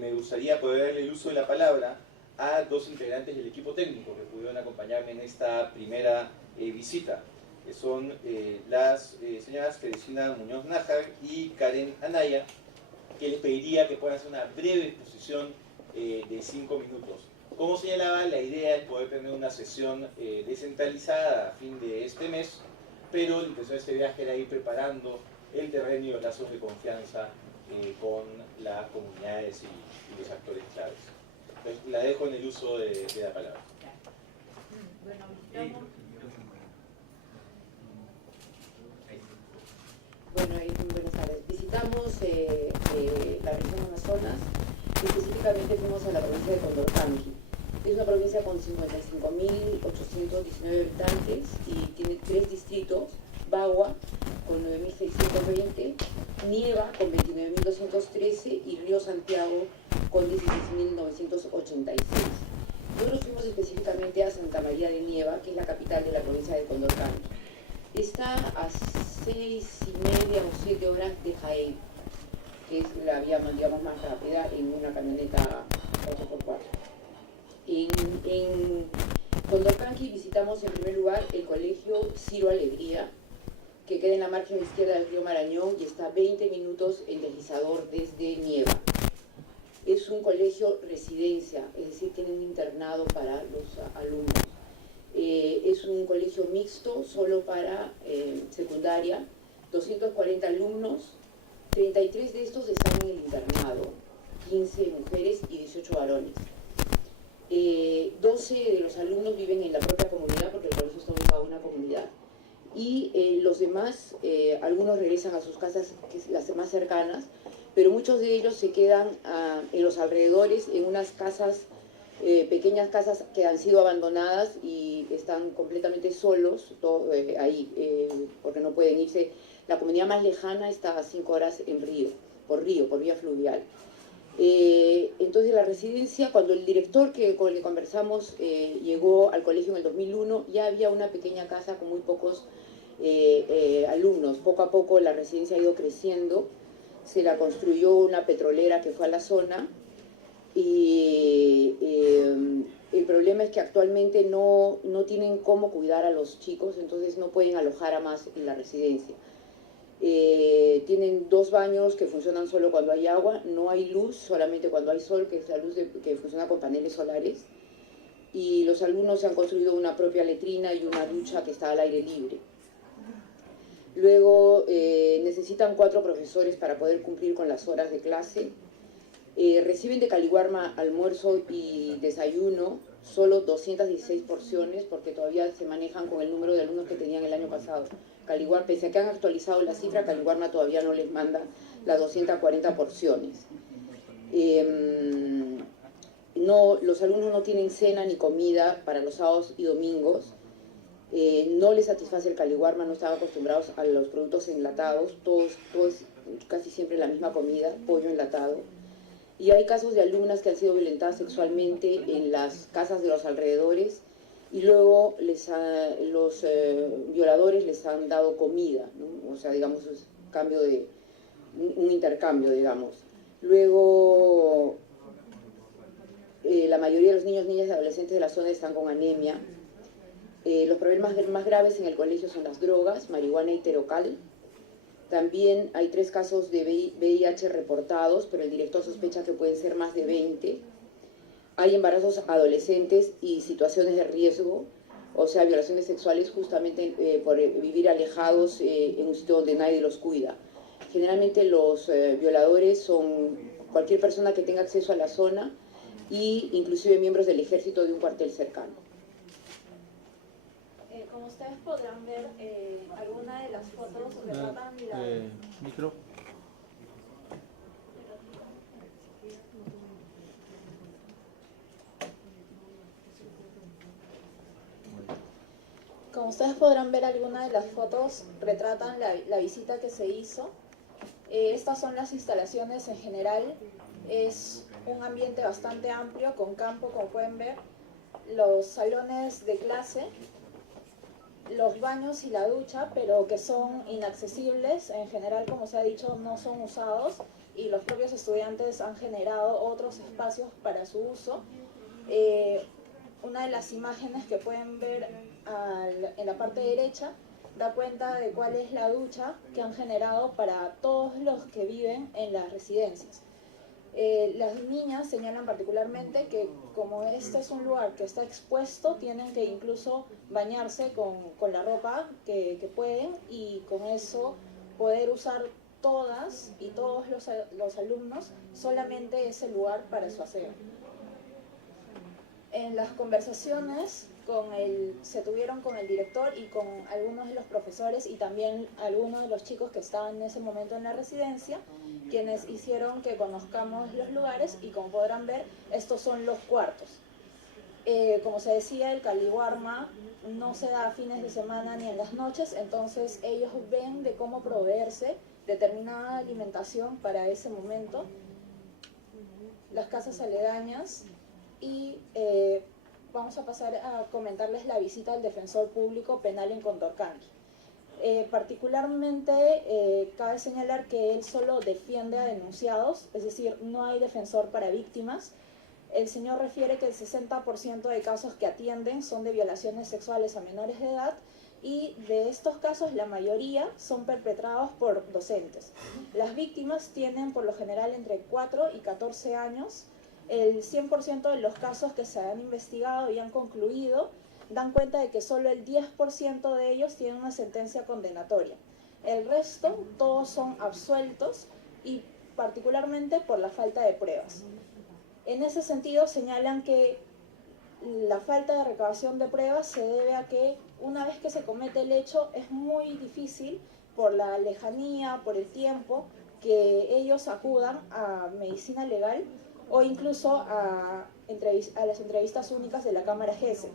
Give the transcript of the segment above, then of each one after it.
me gustaría poder darle el uso de la palabra a dos integrantes del equipo técnico que pudieron acompañarme en esta primera visita, que son las señoras Teresina Muñoz Nájar y Karen Anaya, que les pediría que puedan hacer una breve exposición de 5 minutos. Como señalaba, la idea es poder tener una sesión descentralizada a fin de este mes, pero la intención de este viaje era ir preparando el terreno y los lazos de confianza con las comunidades y los actores claves. Entonces, la dejo en el uso de la palabra. Buenas tardes. Visitamos la región Amazonas, específicamente fuimos a la provincia de Condorcanqui. Es una provincia con 55.819 habitantes y tiene 3 distritos: Bagua con 9.620, Nieva con 29.213 y Río Santiago con 16.986. Nosotros fuimos específicamente a Santa María de Nieva, que es la capital de la provincia de Condorcanqui. Está a 6:30 o 7 horas de Jaén, que es la vía, digamos, más rápida en una camioneta 4x4. En Condorcanqui visitamos en primer lugar el colegio Ciro Alegría, que queda en la margen izquierda del río Marañón y está a 20 minutos en deslizador desde Nieva. Es un colegio residencia, es decir, tiene un internado para los alumnos. Es un colegio mixto, solo para secundaria, 240 alumnos, 33 de estos están en el internado, 15 mujeres y 18 varones. 12 de los alumnos viven en la propia comunidad, porque el colegio está ubicado en una comunidad, y los demás, algunos regresan a sus casas, las más cercanas, pero muchos de ellos se quedan en los alrededores, en unas casas, pequeñas casas que han sido abandonadas y están completamente solos ahí, porque no pueden irse. La comunidad más lejana está a 5 horas en por vía fluvial. Entonces la residencia, cuando el director con el que conversamos llegó al colegio en el 2001, ya había una pequeña casa con muy pocos alumnos. Poco a poco la residencia ha ido creciendo, se la construyó una petrolera que fue a la zona, y el problema es que actualmente no tienen cómo cuidar a los chicos, entonces no pueden alojar a más en la residencia. Tienen 2 baños que funcionan solo cuando hay agua, no hay luz, solamente cuando hay sol, que es la luz que funciona con paneles solares, y los alumnos se han construido una propia letrina y una ducha que está al aire libre. Luego necesitan 4 profesores para poder cumplir con las horas de clase. Reciben de Caliwarma almuerzo y desayuno, solo 216 porciones, porque todavía se manejan con el número de alumnos que tenían el año pasado. Caliwarma, pese a que han actualizado la cifra, Caliwarma todavía no les manda las 240 porciones. Los alumnos no tienen cena ni comida para los sábados y domingos. No les satisface el Caliwarma, no están acostumbrados a los productos enlatados, todo es casi siempre la misma comida, pollo enlatado. Y hay casos de alumnas que han sido violentadas sexualmente en las casas de los alrededores, y luego los violadores les han dado comida, ¿no? O sea, digamos, es un intercambio, digamos. Luego, la mayoría de los niños, niñas y adolescentes de la zona están con anemia. Los problemas más graves en el colegio son las drogas, marihuana y terocal. También hay 3 casos de VIH reportados, pero el director sospecha que pueden ser más de 20. Hay embarazos adolescentes y situaciones de riesgo, o sea, violaciones sexuales justamente por vivir alejados en un sitio donde nadie los cuida. Generalmente los violadores son cualquier persona que tenga acceso a la zona, y inclusive miembros del ejército de un cuartel cercano. Como ustedes podrán ver, algunas de las fotos retratan micro. Como ustedes podrán ver, algunas de las fotos retratan la visita que se hizo. Estas son las instalaciones en general. Es un ambiente bastante amplio, con campo, como pueden ver. Los salones de clase, los baños y la ducha, pero que son inaccesibles. En general, como se ha dicho, no son usados. y los propios estudiantes han generado otros espacios para su uso. Una de las imágenes que pueden ver en la parte derecha da cuenta de cuál es la ducha que han generado para todos los que viven en las residencias. Las niñas señalan particularmente que como este es un lugar que está expuesto, tienen que incluso bañarse con la ropa que pueden, y con eso poder usar todas y todos los alumnos solamente ese lugar para su aseo. En las conversaciones se tuvieron con el director y con algunos de los profesores y también algunos de los chicos que estaban en ese momento en la residencia, quienes hicieron que conozcamos los lugares, y como podrán ver, estos son los cuartos. Como se decía, el Caliwarma no se da a fines de semana ni en las noches, entonces ellos ven de cómo proveerse determinada alimentación para ese momento. Las casas aledañas, y vamos a pasar a comentarles la visita del defensor público penal en Condorcanqui. Particularmente cabe señalar que él solo defiende a denunciados, es decir, no hay defensor para víctimas. El señor refiere que el 60% de casos que atienden son de violaciones sexuales a menores de edad, y de estos casos la mayoría son perpetrados por docentes. Las víctimas tienen por lo general entre 4 y 14 años. El 100% de los casos que se han investigado y han concluido dan cuenta de que solo el 10% de ellos tienen una sentencia condenatoria. El resto, todos son absueltos, y particularmente por la falta de pruebas. En ese sentido, señalan que la falta de recabación de pruebas se debe a que una vez que se comete el hecho es muy difícil, por la lejanía, por el tiempo, que ellos acudan a medicina legal o incluso a las entrevistas únicas de la Cámara Gesell.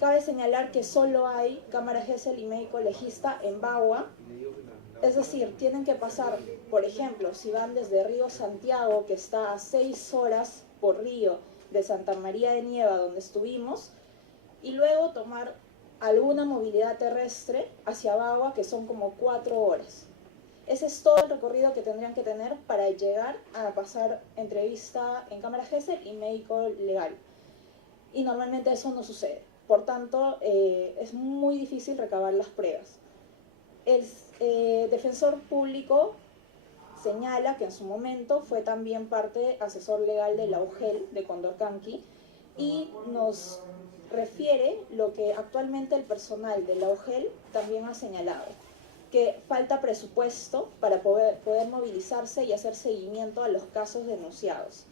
Cabe señalar que solo hay Cámara Gesell y médico legista en Bagua, es decir, tienen que pasar, por ejemplo, si van desde Río Santiago, que está a 6 horas por río de Santa María de Nieva, donde estuvimos, y luego tomar alguna movilidad terrestre hacia Bagua, que son como 4 horas. Ese es todo el recorrido que tendrían que tener para llegar a pasar entrevista en Cámara Gesell y médico legal. Y normalmente eso no sucede. Por tanto, es muy difícil recabar las pruebas. El defensor público señala que en su momento fue también parte asesor legal de la UGEL de Condorcanqui, y nos refiere lo que actualmente el personal de la UGEL también ha señalado, que falta presupuesto para poder movilizarse y hacer seguimiento a los casos denunciados.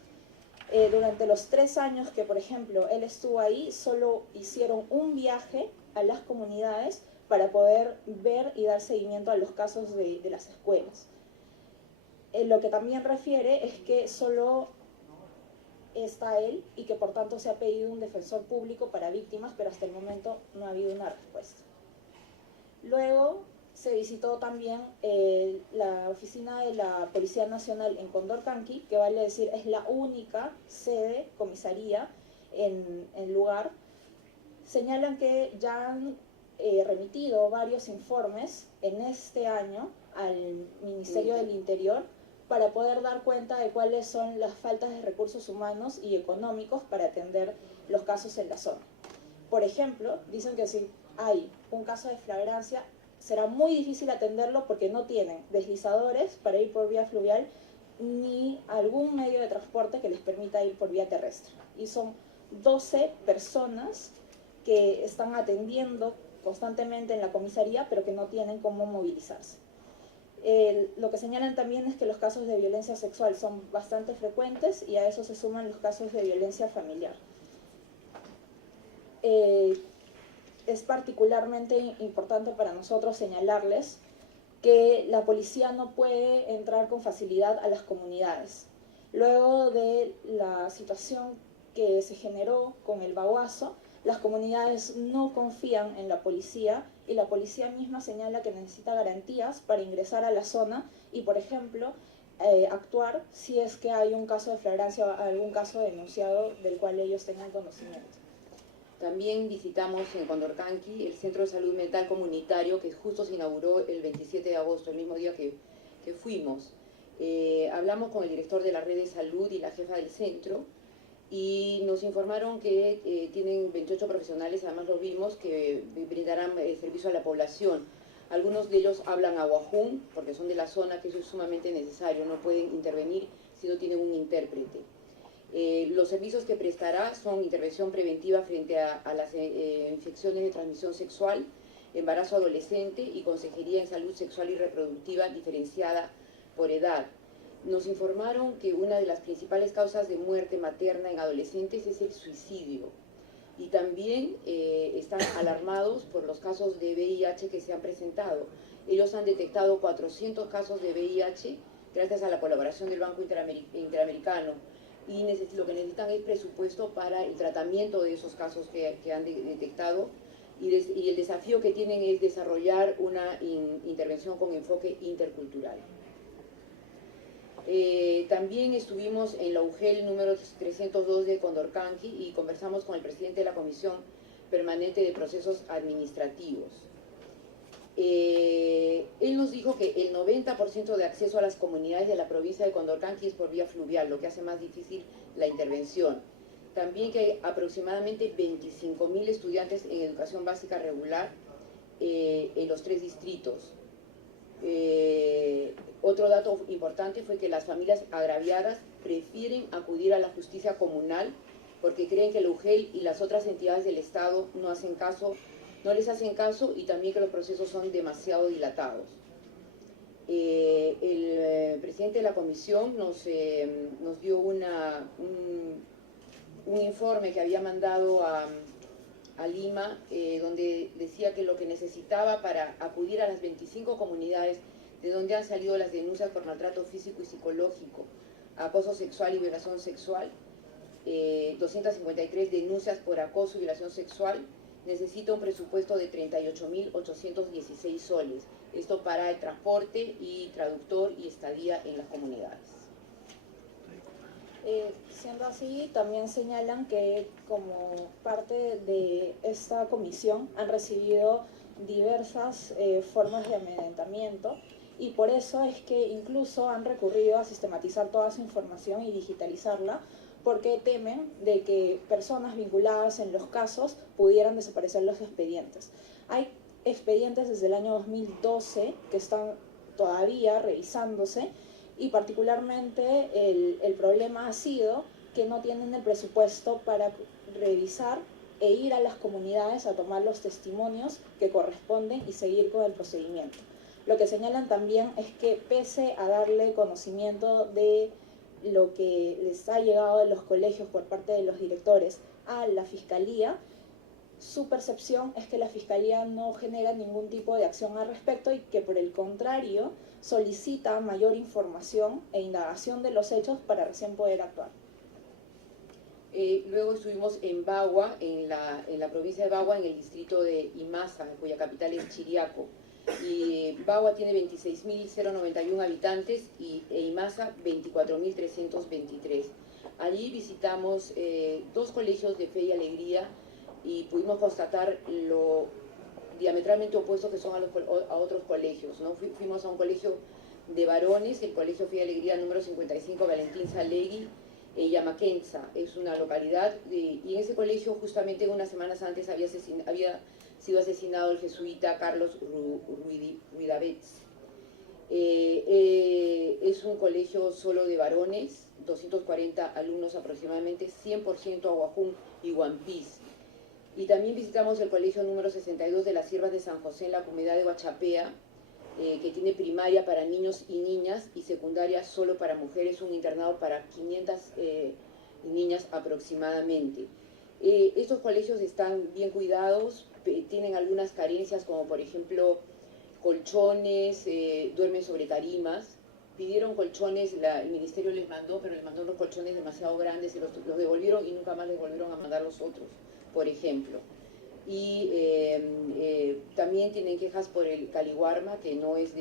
Durante los 3 años que, por ejemplo, él estuvo ahí, solo hicieron un viaje a las comunidades para poder ver y dar seguimiento a los casos de las escuelas. Lo que también refiere es que solo está él, y que por tanto se ha pedido un defensor público para víctimas, pero hasta el momento no ha habido una respuesta. Luego se visitó también la oficina de la Policía Nacional en Condorcanqui, que vale decir es la única sede, comisaría en el lugar. Señalan que ya han remitido varios informes en este año al Ministerio del Interior para poder dar cuenta de cuáles son las faltas de recursos humanos y económicos para atender los casos en la zona. Por ejemplo, dicen que si hay un caso de flagrancia, será muy difícil atenderlo porque no tienen deslizadores para ir por vía fluvial ni algún medio de transporte que les permita ir por vía terrestre. Y son 12 personas que están atendiendo constantemente en la comisaría, pero que no tienen cómo movilizarse. Lo que señalan también es que los casos de violencia sexual son bastante frecuentes, y a eso se suman los casos de violencia familiar. Es particularmente importante para nosotros señalarles que la policía no puede entrar con facilidad a las comunidades. Luego de la situación que se generó con el Baguazo, las comunidades no confían en la policía, y la policía misma señala que necesita garantías para ingresar a la zona y, por ejemplo, actuar si es que hay un caso de flagrancia o algún caso denunciado del cual ellos tengan conocimiento. También visitamos en Condorcanqui el Centro de Salud Mental Comunitario, que justo se inauguró el 27 de agosto, el mismo día que fuimos. Hablamos con el director de la red de salud y la jefa del centro y nos informaron que tienen 28 profesionales, además lo vimos, que brindarán servicio a la población. Algunos de ellos hablan aguajún, porque son de la zona, que eso es sumamente necesario, no pueden intervenir si no tienen un intérprete. Los servicios que prestará son intervención preventiva frente a las infecciones de transmisión sexual, embarazo adolescente y consejería en salud sexual y reproductiva diferenciada por edad. Nos informaron que una de las principales causas de muerte materna en adolescentes es el suicidio. Y también están alarmados por los casos de VIH que se han presentado. Ellos han detectado 400 casos de VIH gracias a la colaboración del Banco Interamericano. Y lo que necesitan es presupuesto para el tratamiento de esos casos que han detectado. Y el desafío que tienen es desarrollar una intervención con enfoque intercultural. También estuvimos en la UGEL número 302 de Condorcanqui y conversamos con el presidente de la Comisión Permanente de Procesos Administrativos. Él nos dijo que el 90% de acceso a las comunidades de la provincia de Condorcanqui es por vía fluvial, lo que hace más difícil la intervención. También que hay aproximadamente 25.000 estudiantes en educación básica regular en los 3 distritos. Otro dato importante fue que las familias agraviadas prefieren acudir a la justicia comunal porque creen que la UGEL y las otras entidades del Estado no les hacen caso y también que los procesos son demasiado dilatados. El presidente de la comisión nos dio un informe que había mandado a Lima, donde decía que lo que necesitaba para acudir a las 25 comunidades de donde han salido las denuncias por maltrato físico y psicológico, acoso sexual y violación sexual, 253 denuncias por acoso y violación sexual, necesita un presupuesto de 38.816 soles. Esto para el transporte y traductor y estadía en las comunidades. Siendo así, también señalan que como parte de esta comisión han recibido diversas formas de amedrentamiento y por eso es que incluso han recurrido a sistematizar toda su información y digitalizarla porque temen de que personas vinculadas en los casos pudieran desaparecer los expedientes. Hay expedientes desde el año 2012 que están todavía revisándose y particularmente el problema ha sido que no tienen el presupuesto para revisar e ir a las comunidades a tomar los testimonios que corresponden y seguir con el procedimiento. Lo que señalan también es que pese a darle conocimiento de lo que les ha llegado de los colegios por parte de los directores a la Fiscalía, su percepción es que la Fiscalía no genera ningún tipo de acción al respecto y que por el contrario solicita mayor información e indagación de los hechos para recién poder actuar. Luego estuvimos en Bagua, en la provincia de Bagua, en el distrito de Imasa, cuya capital es Chiriaco. Y Bagua tiene 26.091 habitantes e Imasa 24.323. Allí visitamos 2 colegios de fe y alegría y pudimos constatar lo diametralmente opuesto que son a otros colegios, ¿no? Fuimos a un colegio de varones, el Colegio Fe y Alegría número 55, Valentín Salegui, Yamaquenza, es una localidad, y en ese colegio justamente unas semanas antes había sido asesinado el jesuita Carlos Ruidavets. Es un colegio solo de varones, 240 alumnos aproximadamente, 100% aguajún y guampís. Y también visitamos el colegio número 62 de las Siervas de San José en la comunidad de Huachapea, que tiene primaria para niños y niñas y secundaria solo para mujeres, un internado para 500 niñas aproximadamente. Estos colegios están bien cuidados, tienen algunas carencias como por ejemplo colchones, duermen sobre tarimas. Pidieron colchones, el ministerio les mandó, pero les mandó unos colchones demasiado grandes y los devolvieron y nunca más les volvieron a mandar los otros, por ejemplo. Y también tienen quejas por el caliwarma, que no es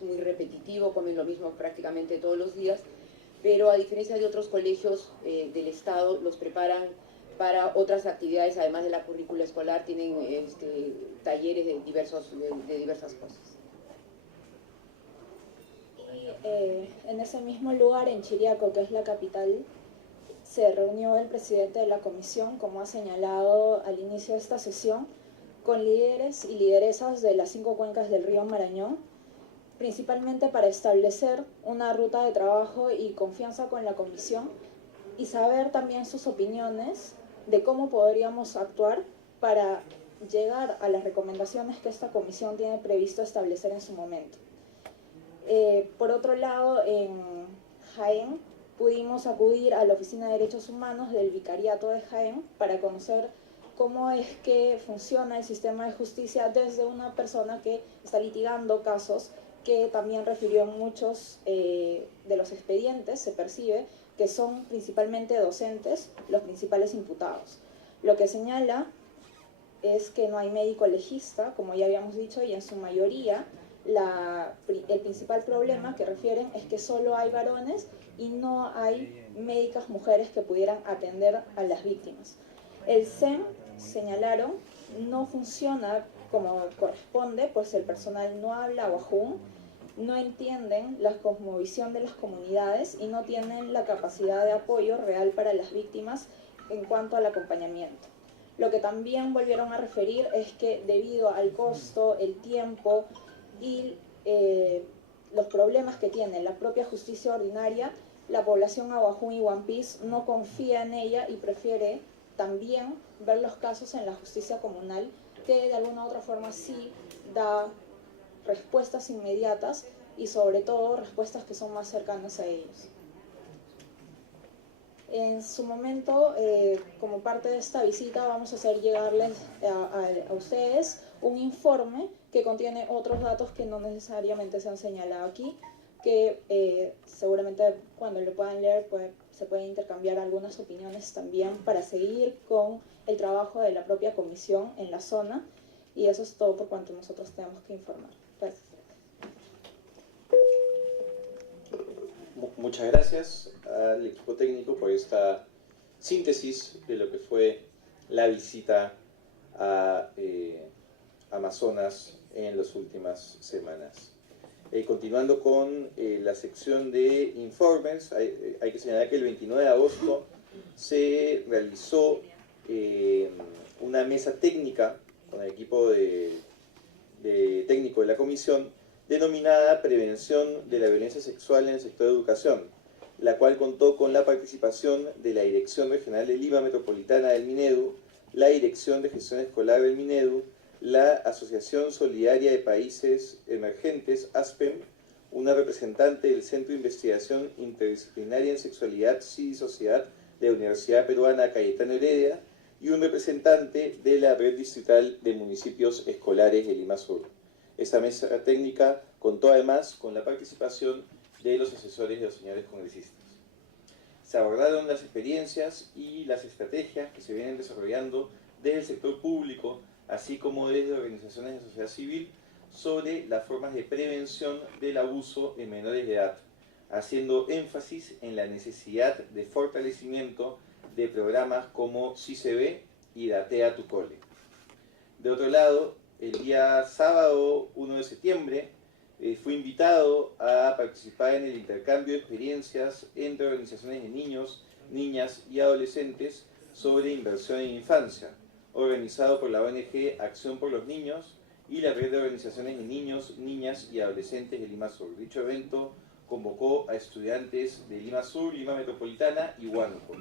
muy repetitivo, comen lo mismo prácticamente todos los días, pero a diferencia de otros colegios del Estado, los preparan para otras actividades, además de la currícula escolar, tienen talleres de diversas cosas. en ese mismo lugar, en Chiriaco, que es la capital, se reunió el presidente de la comisión, como ha señalado al inicio de esta sesión, con líderes y lideresas de las 5 cuencas del río Marañón, principalmente para establecer una ruta de trabajo y confianza con la comisión y saber también sus opiniones de cómo podríamos actuar para llegar a las recomendaciones que esta comisión tiene previsto establecer en su momento. Por otro lado, en Jaén pudimos acudir a la Oficina de Derechos Humanos del Vicariato de Jaén para conocer cómo es que funciona el sistema de justicia desde una persona que está litigando casos que también refirió en muchos de los expedientes, se percibe que son principalmente docentes los principales imputados. Lo que señala es que no hay médico legista, como ya habíamos dicho, y en su mayoría el principal problema que refieren es que solo hay varones y no hay médicas mujeres que pudieran atender a las víctimas. El SEM, señalaron, no funciona como corresponde, pues el personal no habla wajún, no entienden la cosmovisión de las comunidades y no tienen la capacidad de apoyo real para las víctimas en cuanto al acompañamiento. Lo que también volvieron a referir es que debido al costo, el tiempo y los problemas que tiene la propia justicia ordinaria, la población awajún y Huampis no confía en ella y prefiere también ver los casos en la justicia comunal, que de alguna u otra forma sí da respuestas inmediatas y sobre todo respuestas que son más cercanas a ellos. En su momento, como parte de esta visita, vamos a hacer llegarles a ustedes un informe que contiene otros datos que no necesariamente se han señalado aquí, que seguramente cuando lo puedan leer se pueden intercambiar algunas opiniones también para seguir con el trabajo de la propia comisión en la zona, y eso es todo por cuanto nosotros tenemos que informar. Gracias. Muchas gracias al equipo técnico por esta síntesis de lo que fue la visita a Amazonas en las últimas semanas. Continuando con la sección de informes, hay que señalar que el 29 de agosto se realizó una mesa técnica con el equipo técnico de la comisión, denominada Prevención de la Violencia Sexual en el Sector de Educación, la cual contó con la participación de la Dirección Regional de Lima Metropolitana del Minedu, la Dirección de Gestión Escolar del Minedu, la Asociación Solidaria de Países Emergentes, ASPEM, una representante del Centro de Investigación Interdisciplinaria en Sexualidad y Sociedad de la Universidad Peruana Cayetano Heredia y un representante de la Red Distrital de Municipios Escolares de Lima Sur. Esta mesa técnica contó además con la participación de los asesores de los señores congresistas. Se abordaron las experiencias y las estrategias que se vienen desarrollando desde el sector público, así como desde organizaciones de sociedad civil, sobre las formas de prevención del abuso en menores de edad, haciendo énfasis en la necesidad de fortalecimiento de programas como Sí se ve y Datea tu Cole. De otro lado, el día sábado 1 de septiembre fui invitado a participar en el intercambio de experiencias entre organizaciones de niños, niñas y adolescentes sobre inversión en infancia, organizado por la ONG Acción por los Niños y la Red de Organizaciones de Niños, Niñas y Adolescentes de Lima Sur. Dicho evento convocó a estudiantes de Lima Sur, Lima Metropolitana y Huánuco.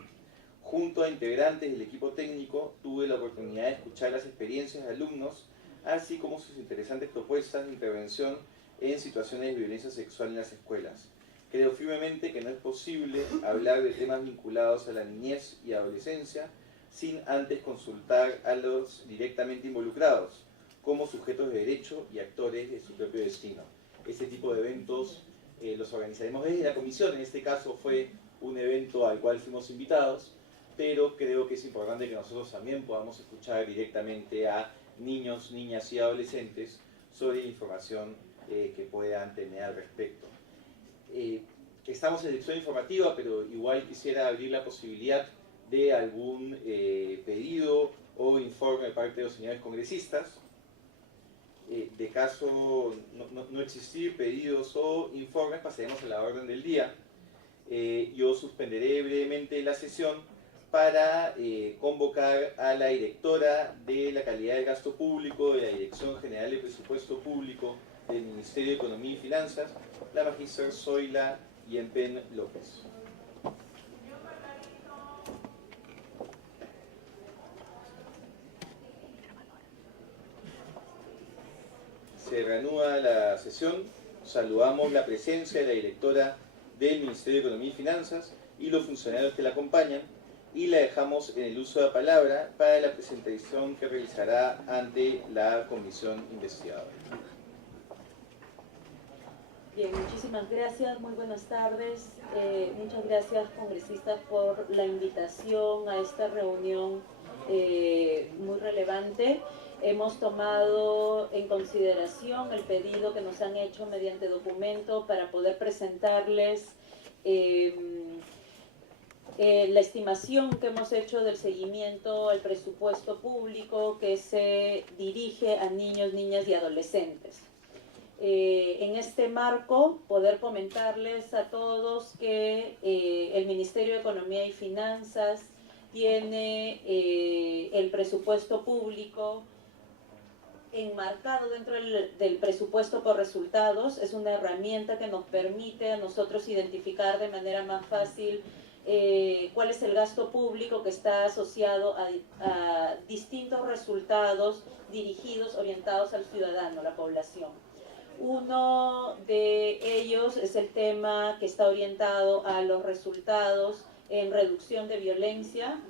Junto a integrantes del equipo técnico, tuve la oportunidad de escuchar las experiencias de alumnos, así como sus interesantes propuestas de intervención en situaciones de violencia sexual en las escuelas. Creo firmemente que no es posible hablar de temas vinculados a la niñez y adolescencia sin antes consultar a los directamente involucrados, como sujetos de derecho y actores de su propio destino. Este tipo de eventos los organizaremos desde la comisión, en este caso fue un evento al cual fuimos invitados, pero creo que es importante que nosotros también podamos escuchar directamente a niños, niñas y adolescentes sobre la información que puedan tener al respecto. Estamos en sección informativa, pero igual quisiera abrir la posibilidad de algún pedido o informe de parte de los señores congresistas. de caso no existir pedidos o informes, pasaremos a la orden del día. Yo suspenderé brevemente la sesión para convocar a la directora de la calidad del gasto público de la Dirección General de Presupuesto Público del Ministerio de Economía y Finanzas, la magíster Zoila Yempen López. Se reanuda la sesión. Saludamos la presencia de la directora del Ministerio de Economía y Finanzas y los funcionarios que la acompañan, y la dejamos en el uso de la palabra para la presentación que realizará ante la comisión investigadora. Bien, muchísimas gracias, muy buenas tardes. Muchas gracias, congresistas, por la invitación a esta reunión muy relevante. Hemos tomado en consideración el pedido que nos han hecho mediante documento para poder presentarles la estimación que hemos hecho del seguimiento al presupuesto público que se dirige a niños, niñas y adolescentes. En este marco, poder comentarles a todos que el Ministerio de Economía y Finanzas tiene el presupuesto público enmarcado dentro del presupuesto por resultados. Es una herramienta que nos permite a nosotros identificar de manera más fácil cuál es el gasto público que está asociado a distintos resultados dirigidos, orientados al ciudadano, la población. Uno de ellos es el tema que está orientado a los resultados en reducción de violencia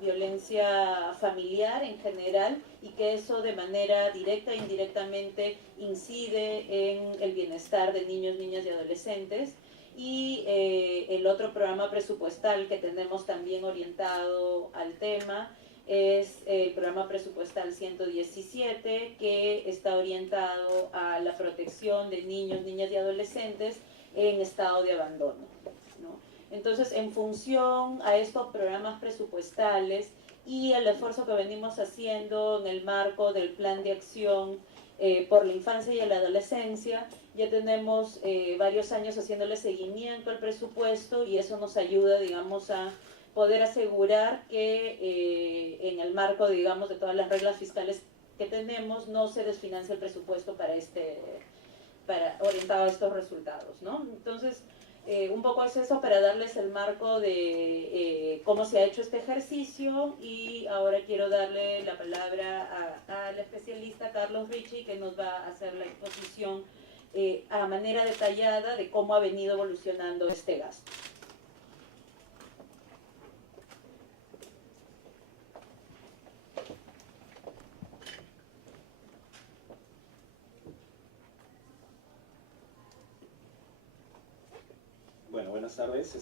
familiar en general, y que eso de manera directa e indirectamente incide en el bienestar de niños, niñas y adolescentes. Y el otro programa presupuestal que tenemos también orientado al tema es el programa presupuestal 117, que está orientado a la protección de niños, niñas y adolescentes en estado de abandono, ¿no? Entonces, en función a estos programas presupuestales y el esfuerzo que venimos haciendo en el marco del Plan de Acción por la Infancia y la Adolescencia, ya tenemos varios años haciéndole seguimiento al presupuesto, y eso nos ayuda, digamos, a poder asegurar que en el marco, digamos, de todas las reglas fiscales que tenemos, no se desfinancia el presupuesto para orientado a estos resultados, ¿no? Entonces, un poco es eso para darles el marco de cómo se ha hecho este ejercicio, y ahora quiero darle la palabra al especialista Carlos Ricci, que nos va a hacer la exposición a manera detallada de cómo ha venido evolucionando este gasto. Bueno, buenas tardes.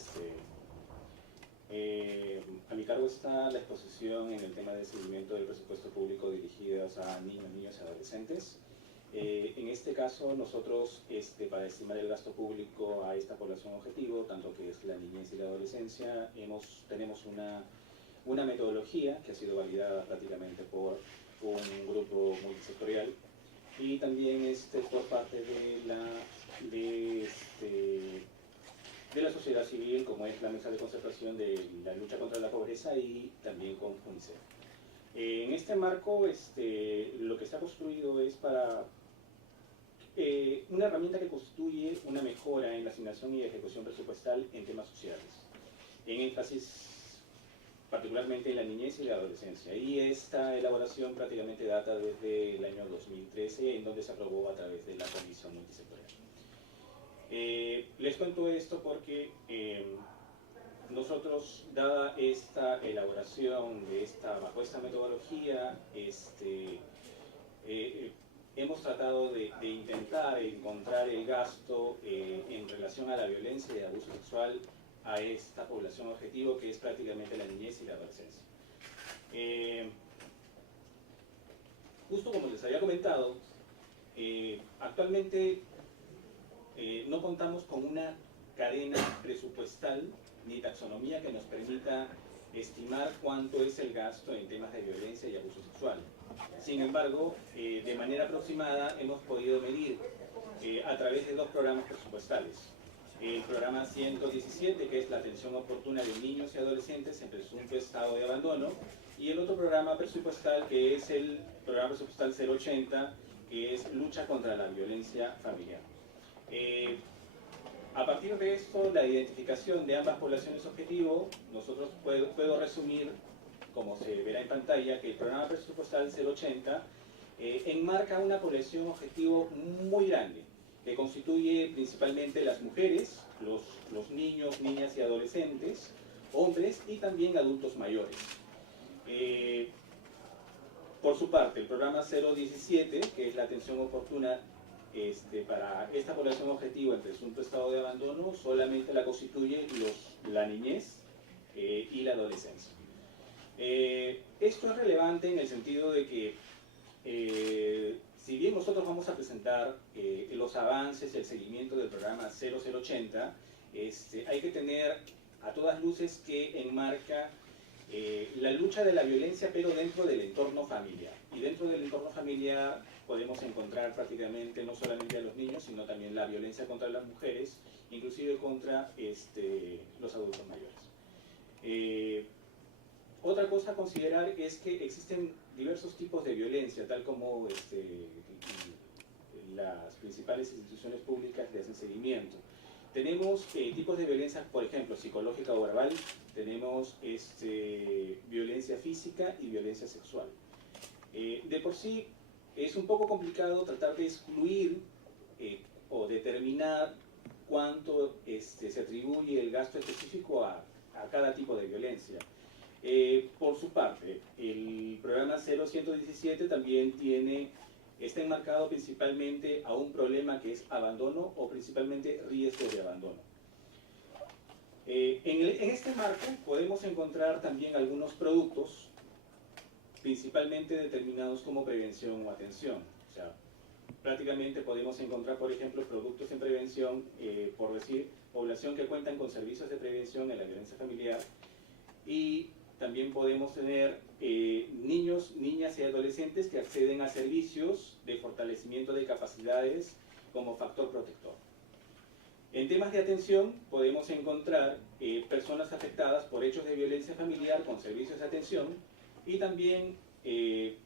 A mi cargo está la exposición en el tema de seguimiento del presupuesto público dirigidos a niños, niñas y adolescentes. En este caso, nosotros, para estimar el gasto público a esta población objetivo, tanto que es la niñez y la adolescencia, tenemos una metodología que ha sido validada prácticamente por un grupo multisectorial, y también por parte de la sociedad civil, como es la Mesa de Concertación de la Lucha contra la Pobreza, y también con UNICEF. En este marco, lo que está construido es para una herramienta que constituye una mejora en la asignación y ejecución presupuestal en temas sociales, en énfasis particularmente en la niñez y la adolescencia. Y esta elaboración prácticamente data desde el año 2013, en donde se aprobó a través de la Comisión Multisectorial. Les cuento esto porque nosotros, dada esta elaboración bajo esta metodología, hemos tratado de intentar encontrar el gasto en relación a la violencia y el abuso sexual a esta población objetivo, que es prácticamente la niñez y la adolescencia. Justo como les había comentado, actualmente no contamos con una cadena presupuestal ni taxonomía que nos permita estimar cuánto es el gasto en temas de violencia y abuso sexual. Sin embargo, de manera aproximada hemos podido medir a través de 2 programas presupuestales. El programa 117, que es la atención oportuna de niños y adolescentes en presunto estado de abandono, y el otro programa presupuestal, que es el programa presupuestal 080, que es lucha contra la violencia familiar. A partir de esto, la identificación de ambas poblaciones objetivo, nosotros puedo resumir, como se verá en pantalla, que el programa presupuestal 080 enmarca una población objetivo muy grande, que constituye principalmente las mujeres, los niños, niñas y adolescentes, hombres y también adultos mayores. Por su parte, el programa 017, que es la atención oportuna para esta población objetivo en presunto estado de abandono, solamente la constituye la niñez y la adolescencia. Esto es relevante en el sentido de que si bien nosotros vamos a presentar los avances y el seguimiento del programa 0080, hay que tener a todas luces que enmarca la lucha de la violencia, pero dentro del entorno familiar. Y dentro del entorno familiar podemos encontrar prácticamente no solamente a los niños, sino también la violencia contra las mujeres, inclusive contra los adultos mayores. Otra cosa a considerar es que existen diversos tipos de violencia, tal como las principales instituciones públicas le hacen seguimiento. Tenemos tipos de violencia, por ejemplo, psicológica o verbal, tenemos violencia física y violencia sexual. De por sí es un poco complicado tratar de excluir o determinar cuánto se atribuye el gasto específico a cada tipo de violencia. Por su parte, el programa 0117 también está enmarcado principalmente a un problema que es abandono o principalmente riesgo de abandono. En este marco podemos encontrar también algunos productos principalmente determinados como prevención o atención. O sea, prácticamente podemos encontrar, por ejemplo, productos en prevención, por decir, población que cuentan con servicios de prevención en la violencia familiar, y también podemos tener niños, niñas y adolescentes que acceden a servicios de fortalecimiento de capacidades como factor protector. En temas de atención podemos encontrar personas afectadas por hechos de violencia familiar con servicios de atención, y también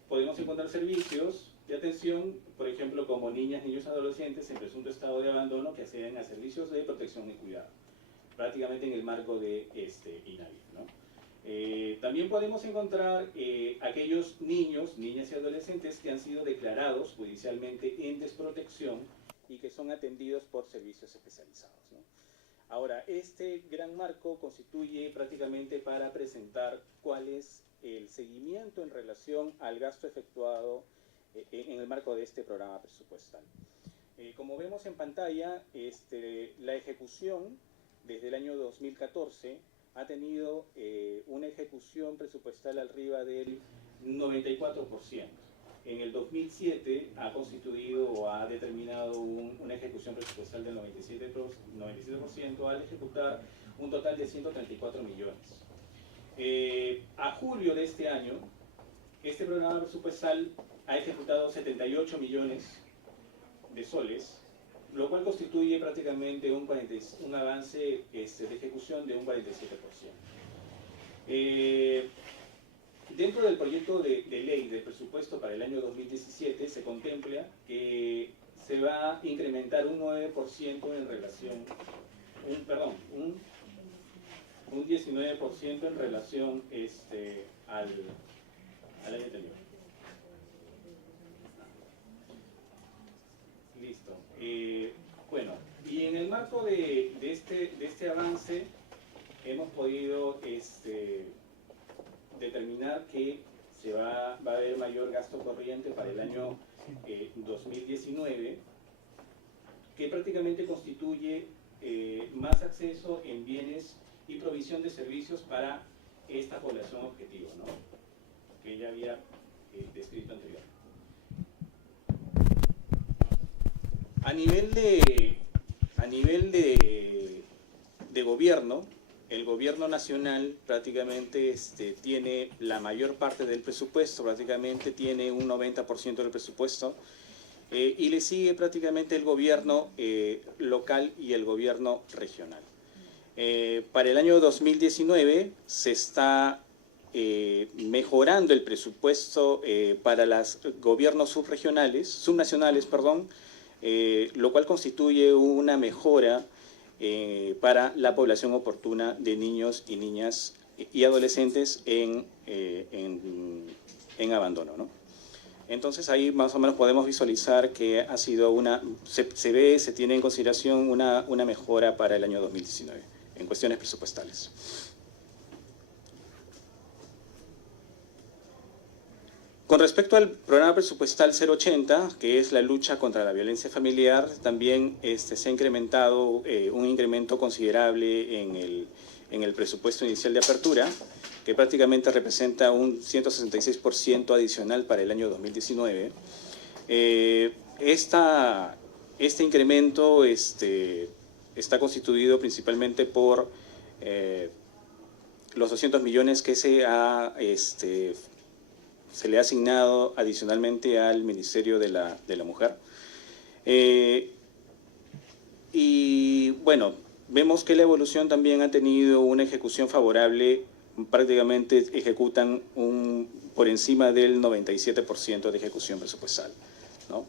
podemos encontrar servicios de atención, por ejemplo, como niñas, niños y adolescentes en presunto estado de abandono que acceden a servicios de protección y cuidado, prácticamente en el marco de INAVIF, ¿no? También podemos encontrar aquellos niños, niñas y adolescentes que han sido declarados judicialmente en desprotección y que son atendidos por servicios especializados, ¿no? Ahora, este gran marco constituye prácticamente para presentar cuál es el seguimiento en relación al gasto efectuado en el marco de este programa presupuestal. Como vemos en pantalla, la ejecución desde el año 2014 ha tenido una ejecución presupuestal arriba del 94%. En el 2007 ha constituido o ha determinado una ejecución presupuestal del 97% al ejecutar un total de 134 millones. A julio de este año, este programa presupuestal ha ejecutado 78 millones de soles, lo cual constituye prácticamente un avance de ejecución de un 47%. Dentro del proyecto de ley del presupuesto para el año 2017 se contempla que se va a incrementar un 9% en relación, un 19% en relación al año anterior. Listo. Bueno, y en el marco de este avance hemos podido determinar que va a haber mayor gasto corriente para el año 2019, que prácticamente constituye más acceso en bienes y provisión de servicios para esta población objetivo, ¿no?, que ya había descrito anteriormente. A nivel de gobierno, el gobierno nacional prácticamente tiene la mayor parte del presupuesto, prácticamente tiene un 90% del presupuesto, y le sigue prácticamente el gobierno local y el gobierno regional. Para el año 2019 se está mejorando el presupuesto para los gobiernos subnacionales, lo cual constituye una mejora para la población oportuna de niños y niñas y adolescentes en abandono, ¿no? Entonces ahí más o menos podemos visualizar que ha sido se tiene en consideración una mejora para el año 2019 en cuestiones presupuestales. Con respecto al programa presupuestal 080, que es la lucha contra la violencia familiar, también se ha incrementado un incremento considerable en el presupuesto inicial de apertura, que prácticamente representa un 166% adicional para el año 2019. Este incremento está constituido principalmente por los 200 millones que se le ha asignado adicionalmente al Ministerio de la Mujer. Y bueno, vemos que la evolución también ha tenido una ejecución favorable, prácticamente ejecutan por encima del 97% de ejecución presupuestal, ¿no?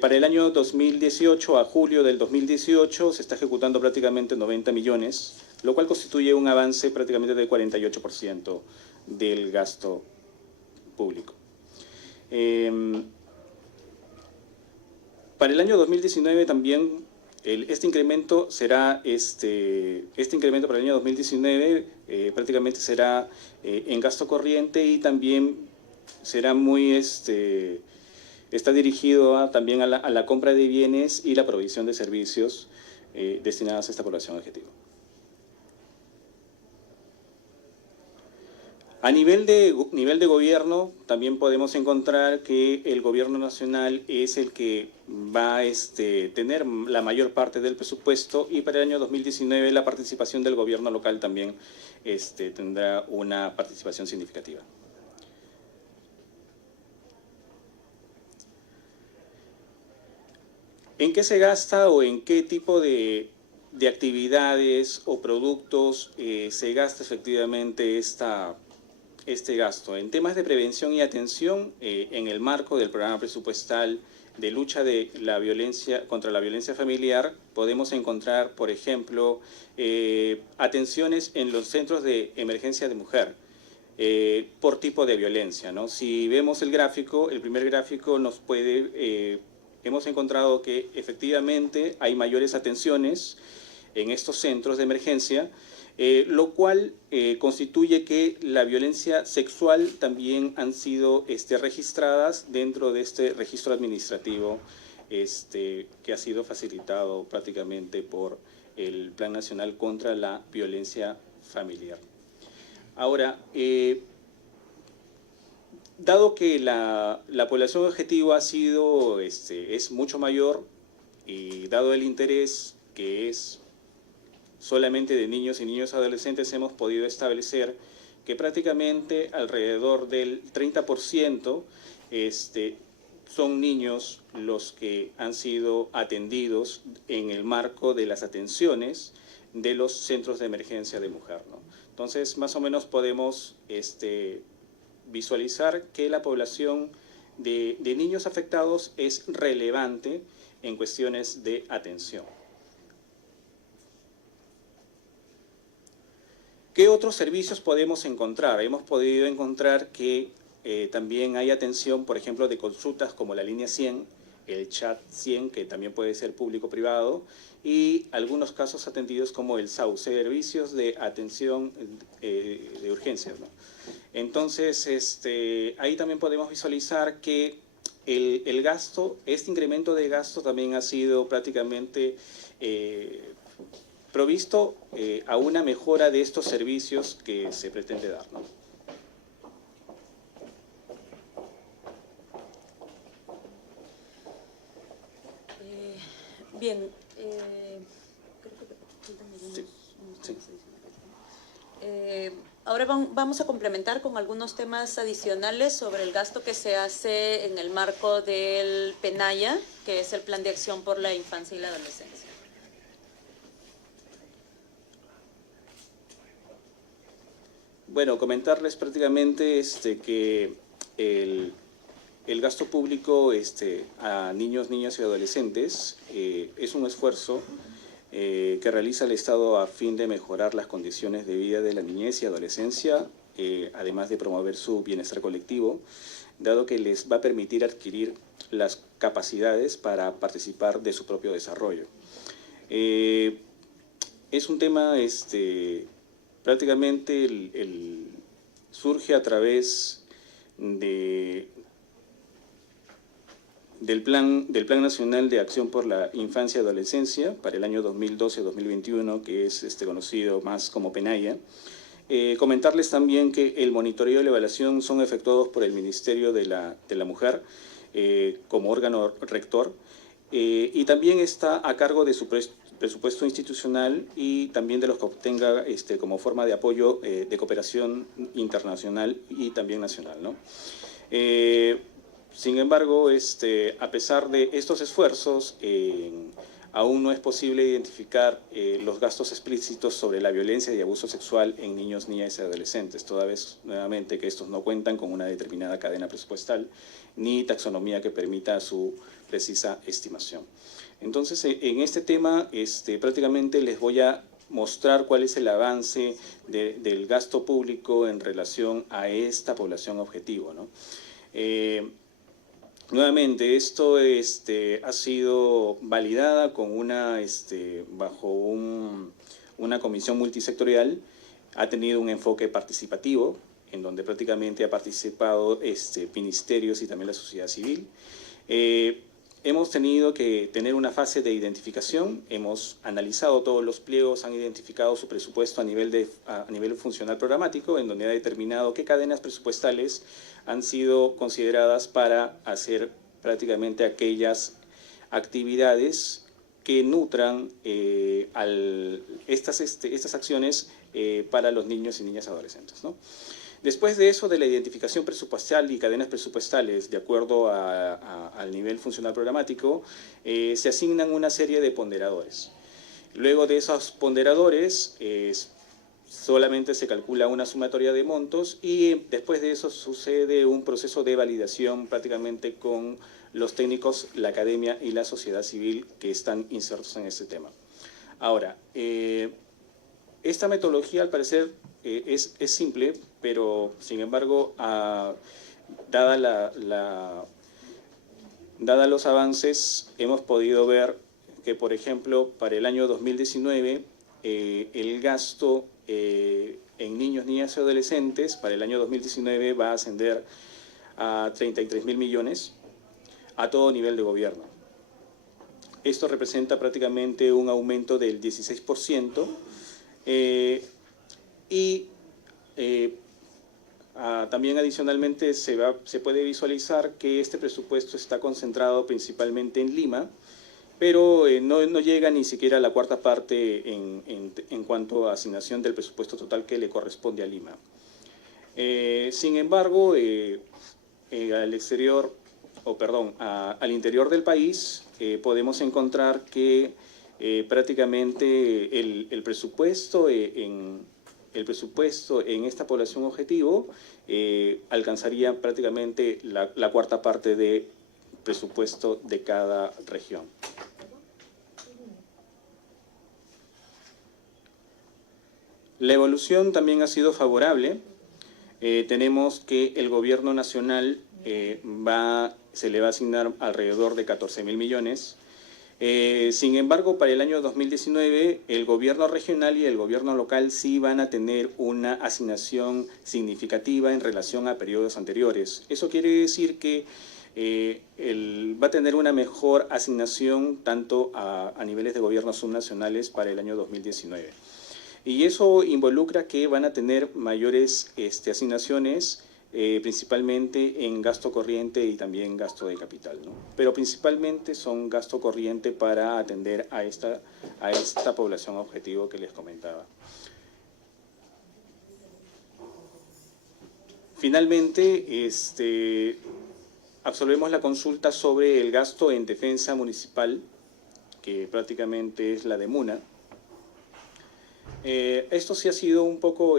Para el año 2018, a julio del 2018, se está ejecutando prácticamente 90 millones, lo cual constituye un avance prácticamente del 48% del gasto público. Para el año 2019 también este incremento para el año 2019 prácticamente será en gasto corriente y también será está dirigido también a la compra de bienes y la provisión de servicios destinados a esta población objetivo. A nivel de gobierno, también podemos encontrar que el gobierno nacional es el que va a tener la mayor parte del presupuesto, y para el año 2019 la participación del gobierno local también tendrá una participación significativa. ¿En qué se gasta o en qué tipo de actividades o productos se gasta efectivamente este gasto? En temas de prevención y atención, en el marco del programa presupuestal de lucha contra la violencia familiar, podemos encontrar, por ejemplo, atenciones en los centros de emergencia de mujer, por tipo de violencia, ¿no? Si vemos el primer gráfico hemos encontrado que efectivamente hay mayores atenciones en estos centros de emergencia, lo cual constituye que la violencia sexual también han sido registradas dentro de este registro administrativo que ha sido facilitado prácticamente por el Plan Nacional contra la Violencia Familiar. Ahora, dado que la población objetivo es mucho mayor, y dado el interés que es solamente de niños y niños adolescentes, hemos podido establecer que prácticamente alrededor del 30% son niños los que han sido atendidos en el marco de las atenciones de los centros de emergencia de mujer, ¿no? Entonces, más o menos podemos visualizar que la población de niños afectados es relevante en cuestiones de atención. ¿Qué otros servicios podemos encontrar? Hemos podido encontrar que también hay atención, por ejemplo, de consultas como la línea 100, el chat 100, que también puede ser público-privado, y algunos casos atendidos como el SAU, Servicios de Atención de Urgencias, ¿no? Entonces, ahí también podemos visualizar que el gasto, este incremento de gasto también ha sido prácticamente provisto a una mejora de estos servicios que se pretende dar, ¿no? Bien, creo que faltan algunos sí. temas adicionales, ¿no? Ahora vamos a complementar con algunos temas adicionales sobre el gasto que se hace en el marco del PENAYA, que es el Plan de Acción por la Infancia y la Adolescencia. Bueno, comentarles prácticamente que el gasto público a niños, niñas y adolescentes es un esfuerzo que realiza el Estado a fin de mejorar las condiciones de vida de la niñez y adolescencia, además de promover su bienestar colectivo, dado que les va a permitir adquirir las capacidades para participar de su propio desarrollo. Es un tema prácticamente surge a través del Plan Nacional de Acción por la Infancia y Adolescencia para el año 2012-2021, que es conocido más como PENAYA. Comentarles también que el monitoreo y la evaluación son efectuados por el Ministerio de la Mujer como órgano rector, y también está a cargo de su presupuesto institucional y también de los que obtenga como forma de apoyo de cooperación internacional y también nacional, ¿no? Sin embargo, a pesar de estos esfuerzos, aún no es posible identificar los gastos explícitos sobre la violencia y abuso sexual en niños, niñas y adolescentes, toda vez nuevamente que estos no cuentan con una determinada cadena presupuestal ni taxonomía que permita su precisa estimación. Entonces, en este tema prácticamente les voy a mostrar cuál es el avance del gasto público en relación a esta población objetivo, ¿no? Nuevamente, esto ha sido validada con bajo una comisión multisectorial, ha tenido un enfoque participativo, en donde prácticamente ha participado ministerios y también la sociedad civil. Hemos tenido que tener una fase de identificación, hemos analizado todos los pliegos, han identificado su presupuesto a nivel funcional programático, en donde ha determinado qué cadenas presupuestales han sido consideradas para hacer prácticamente aquellas actividades que nutran estas acciones para los niños y niñas adolescentes, ¿no? Después de eso, de la identificación presupuestal y cadenas presupuestales de acuerdo al nivel funcional programático, se asignan una serie de ponderadores. Luego de esos ponderadores, solamente se calcula una sumatoria de montos y después de eso sucede un proceso de validación prácticamente con los técnicos, la academia y la sociedad civil que están insertos en este tema. Ahora, esta metodología al parecer es simple, pero sin embargo, dada los avances, hemos podido ver que, por ejemplo, para el año 2019, el gasto en niños, niñas y adolescentes para el año 2019 va a ascender a 33.000 millones a todo nivel de gobierno. Esto representa prácticamente un aumento del 16%, también adicionalmente se puede visualizar que este presupuesto está concentrado principalmente en Lima, pero no llega ni siquiera a la cuarta parte en cuanto a asignación del presupuesto total que le corresponde a Lima. Sin embargo, al exterior, al interior del país, podemos encontrar que prácticamente el presupuesto en esta población objetivo alcanzaría prácticamente la cuarta parte del presupuesto de cada región. La evolución también ha sido favorable. Tenemos que el gobierno nacional se le va a asignar alrededor de 14.000 millones. Sin embargo, para el año 2019, el gobierno regional y el gobierno local sí van a tener una asignación significativa en relación a periodos anteriores. Eso quiere decir que va a tener una mejor asignación tanto a niveles de gobiernos subnacionales para el año 2019. Y eso involucra que van a tener mayores asignaciones, principalmente en gasto corriente y también gasto de capital, ¿no? Pero principalmente son gasto corriente para atender a esta población objetivo que les comentaba. Finalmente, absolvemos la consulta sobre el gasto en defensa municipal, que prácticamente es la de MUNA. Esto sí ha sido un poco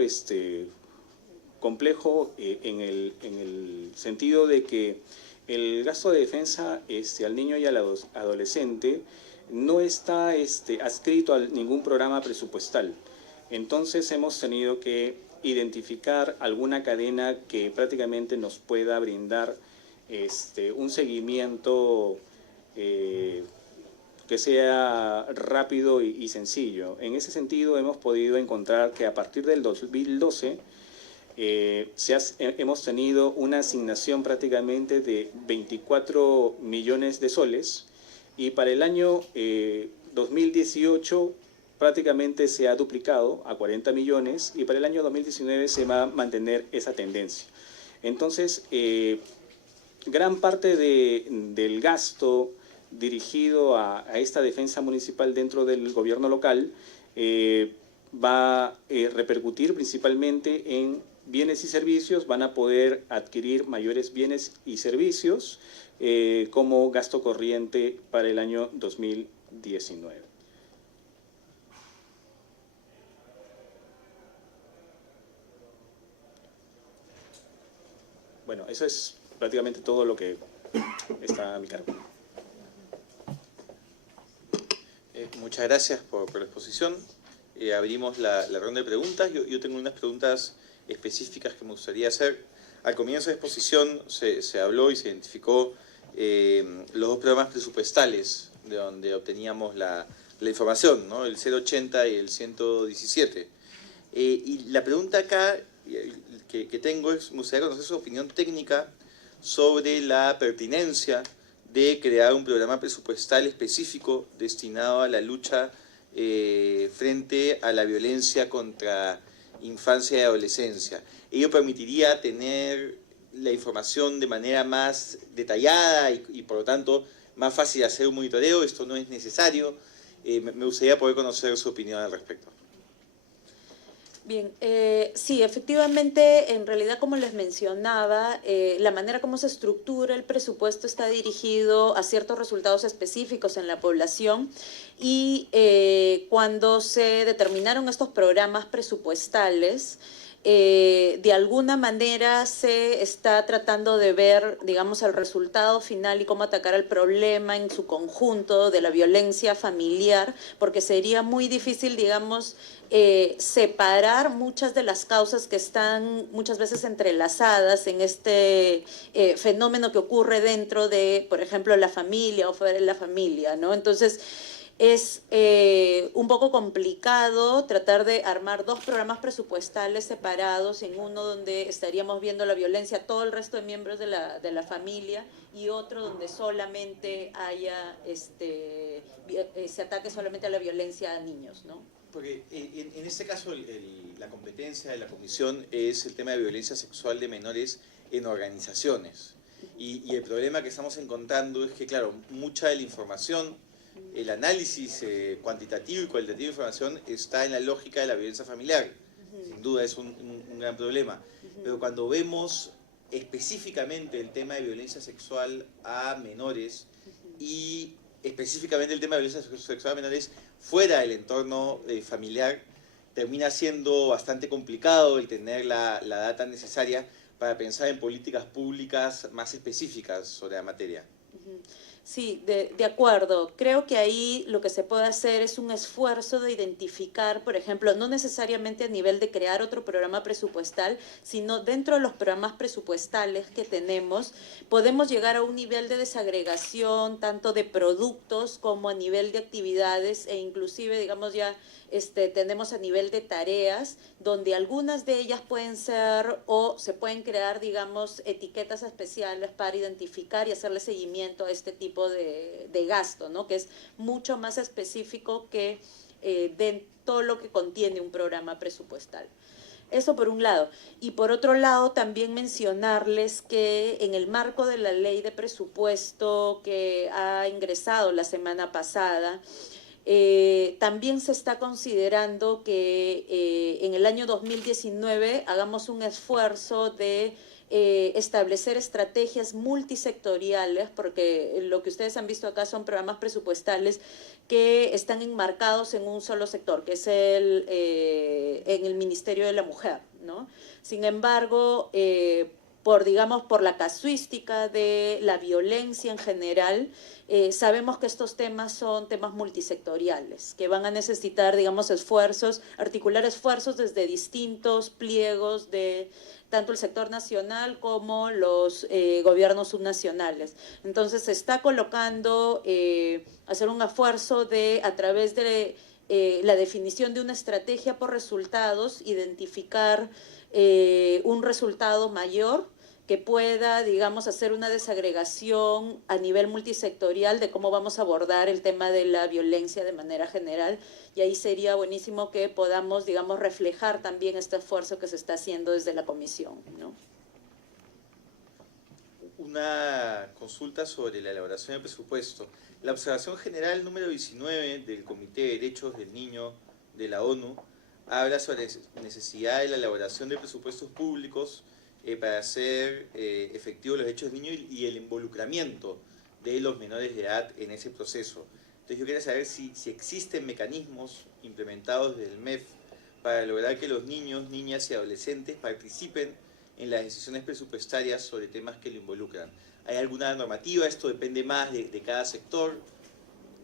complejo en el sentido de que el gasto de defensa al niño y al adolescente no está adscrito a ningún programa presupuestal. Entonces hemos tenido que identificar alguna cadena que prácticamente nos pueda brindar un seguimiento que sea rápido y sencillo. En ese sentido hemos podido encontrar que a partir del 2012 hemos tenido una asignación prácticamente de 24 millones de soles y para el año 2018 prácticamente se ha duplicado a 40 millones y para el año 2019 se va a mantener esa tendencia. Entonces, gran parte del gasto dirigido a esta defensa municipal dentro del gobierno local va a repercutir principalmente en bienes y servicios, van a poder adquirir mayores bienes y servicios como gasto corriente para el año 2019. Bueno, eso es prácticamente todo lo que está a mi cargo. Muchas gracias por la exposición. Abrimos la ronda de preguntas. Yo tengo unas preguntas específicas que me gustaría hacer. Al comienzo de la exposición se habló y se identificó los dos programas presupuestales de donde obteníamos la información, ¿no? El 080 y el 117. Y la pregunta acá que tengo es, me gustaría conocer su opinión técnica sobre la pertinencia de crear un programa presupuestal específico destinado a la lucha frente a la violencia contra infancia y adolescencia. Ello permitiría tener la información de manera más detallada y por lo tanto más fácil hacer un monitoreo. Esto no es necesario. Me gustaría poder conocer su opinión al respecto. Bien, sí, efectivamente, en realidad, como les mencionaba, la manera como se estructura el presupuesto está dirigido a ciertos resultados específicos en la población y cuando se determinaron estos programas presupuestales, de alguna manera se está tratando de ver, digamos, el resultado final y cómo atacar el problema en su conjunto de la violencia familiar, porque sería muy difícil, digamos, separar muchas de las causas que están muchas veces entrelazadas en este fenómeno que ocurre dentro de, por ejemplo, la familia o fuera de la familia, ¿no? Entonces, es un poco complicado tratar de armar dos programas presupuestales separados, en uno donde estaríamos viendo la violencia a todo el resto de miembros de la familia y otro donde solamente haya, se ataque solamente a la violencia a niños, ¿no? Porque en este caso la competencia de la comisión es el tema de violencia sexual de menores en organizaciones. Y el problema que estamos encontrando es que, claro, mucha de la información, el análisis cuantitativo y cualitativo de información está en la lógica de la violencia familiar. Sin duda es un gran problema. Pero cuando vemos específicamente el tema de violencia sexual a menores y específicamente el tema de violencia sexual a menores fuera del entorno familiar, termina siendo bastante complicado el tener la data necesaria para pensar en políticas públicas más específicas sobre la materia. Sí, de acuerdo. Creo que ahí lo que se puede hacer es un esfuerzo de identificar, por ejemplo, no necesariamente a nivel de crear otro programa presupuestal, sino dentro de los programas presupuestales que tenemos, podemos llegar a un nivel de desagregación tanto de productos como a nivel de actividades e inclusive, digamos, ya tenemos a nivel de tareas, donde algunas de ellas pueden ser o se pueden crear, digamos, etiquetas especiales para identificar y hacerle seguimiento a este tipo de gasto, ¿no? Que es mucho más específico que de todo lo que contiene un programa presupuestal. Eso por un lado. Y por otro lado, también mencionarles que en el marco de la ley de presupuesto que ha ingresado la semana pasada, También se está considerando que en el año 2019 hagamos un esfuerzo de establecer estrategias multisectoriales, porque lo que ustedes han visto acá son programas presupuestales que están enmarcados en un solo sector, que es en el Ministerio de la Mujer, ¿no? Sin embargo, por la casuística de la violencia en general, sabemos que estos temas son temas multisectoriales, que van a necesitar, digamos, articular esfuerzos desde distintos pliegos de tanto el sector nacional como los gobiernos subnacionales. Entonces se está colocando, hacer un esfuerzo de, a través de la definición de una estrategia por resultados, identificar un resultado mayor que pueda, digamos, hacer una desagregación a nivel multisectorial de cómo vamos a abordar el tema de la violencia de manera general, y ahí sería buenísimo que podamos, digamos, reflejar también este esfuerzo que se está haciendo desde la comisión, ¿no? Una consulta sobre la elaboración del presupuesto. La observación general número 19 del Comité de Derechos del Niño de la ONU habla sobre la necesidad de la elaboración de presupuestos públicos para hacer efectivos los derechos del niño y el involucramiento de los menores de edad en ese proceso. Entonces yo quería saber si existen mecanismos implementados desde el MEF para lograr que los niños, niñas y adolescentes participen en las decisiones presupuestarias sobre temas que lo involucran. ¿Hay alguna normativa? ¿Esto depende más de cada sector?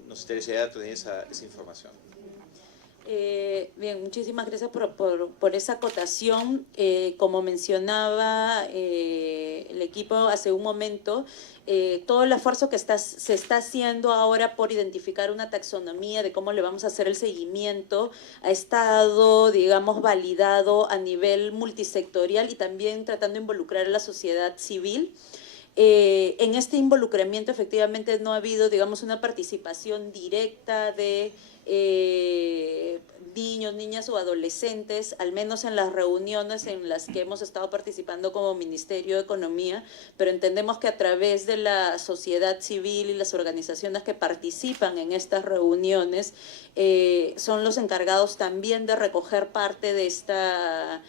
Nos interesaría tener esa información. Bien, muchísimas gracias por esa acotación. Como mencionaba el equipo hace un momento, todo el esfuerzo que se está haciendo ahora por identificar una taxonomía de cómo le vamos a hacer el seguimiento ha estado, digamos, validado a nivel multisectorial y también tratando de involucrar a la sociedad civil. En este involucramiento efectivamente no ha habido, digamos, una participación directa de niños, niñas o adolescentes, al menos en las reuniones en las que hemos estado participando como Ministerio de Economía, pero entendemos que a través de la sociedad civil y las organizaciones que participan en estas reuniones son los encargados también de recoger parte de esta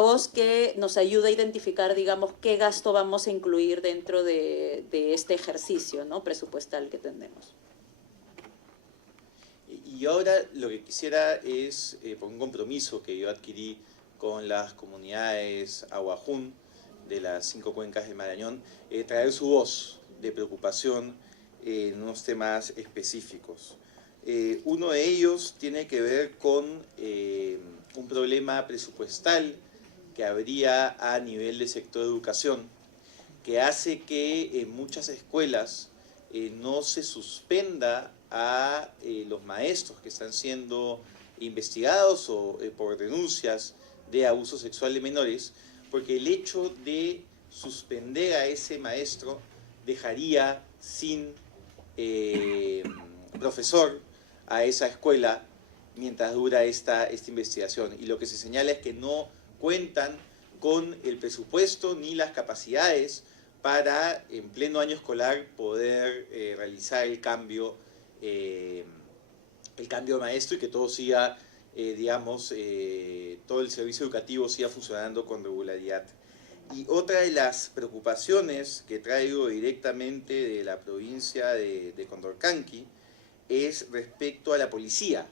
voz que nos ayuda a identificar, digamos, qué gasto vamos a incluir dentro de este ejercicio, ¿no?, presupuestal que tenemos. Y ahora lo que quisiera es, por un compromiso que yo adquirí con las comunidades Aguajún de las 5 cuencas del Marañón, traer su voz de preocupación en unos temas específicos. Uno de ellos tiene que ver con un problema presupuestal que habría a nivel del sector de educación, que hace que en muchas escuelas no se suspenda a los maestros que están siendo investigados o por denuncias de abuso sexual de menores, porque el hecho de suspender a ese maestro dejaría sin profesor a esa escuela mientras dura esta investigación. Y lo que se señala es que no cuentan con el presupuesto ni las capacidades para, en pleno año escolar, poder realizar el cambio de maestro y que todo siga, digamos, todo el servicio educativo siga funcionando con regularidad. Y otra de las preocupaciones que traigo directamente de la provincia de Condorcanqui es respecto a la policía.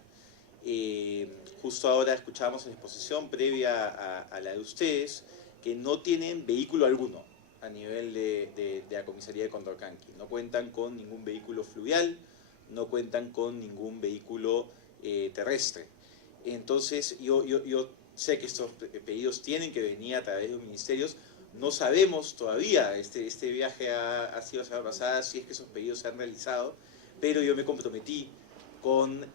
Justo ahora escuchábamos en la exposición previa a la de ustedes que no tienen vehículo alguno a nivel de la comisaría de Condorcanqui. No cuentan con ningún vehículo fluvial, no cuentan con ningún vehículo terrestre. Entonces yo sé que estos pedidos tienen que venir a través de los ministerios. No sabemos todavía, este viaje ha sido la semana pasada, si es que esos pedidos se han realizado, pero yo me comprometí con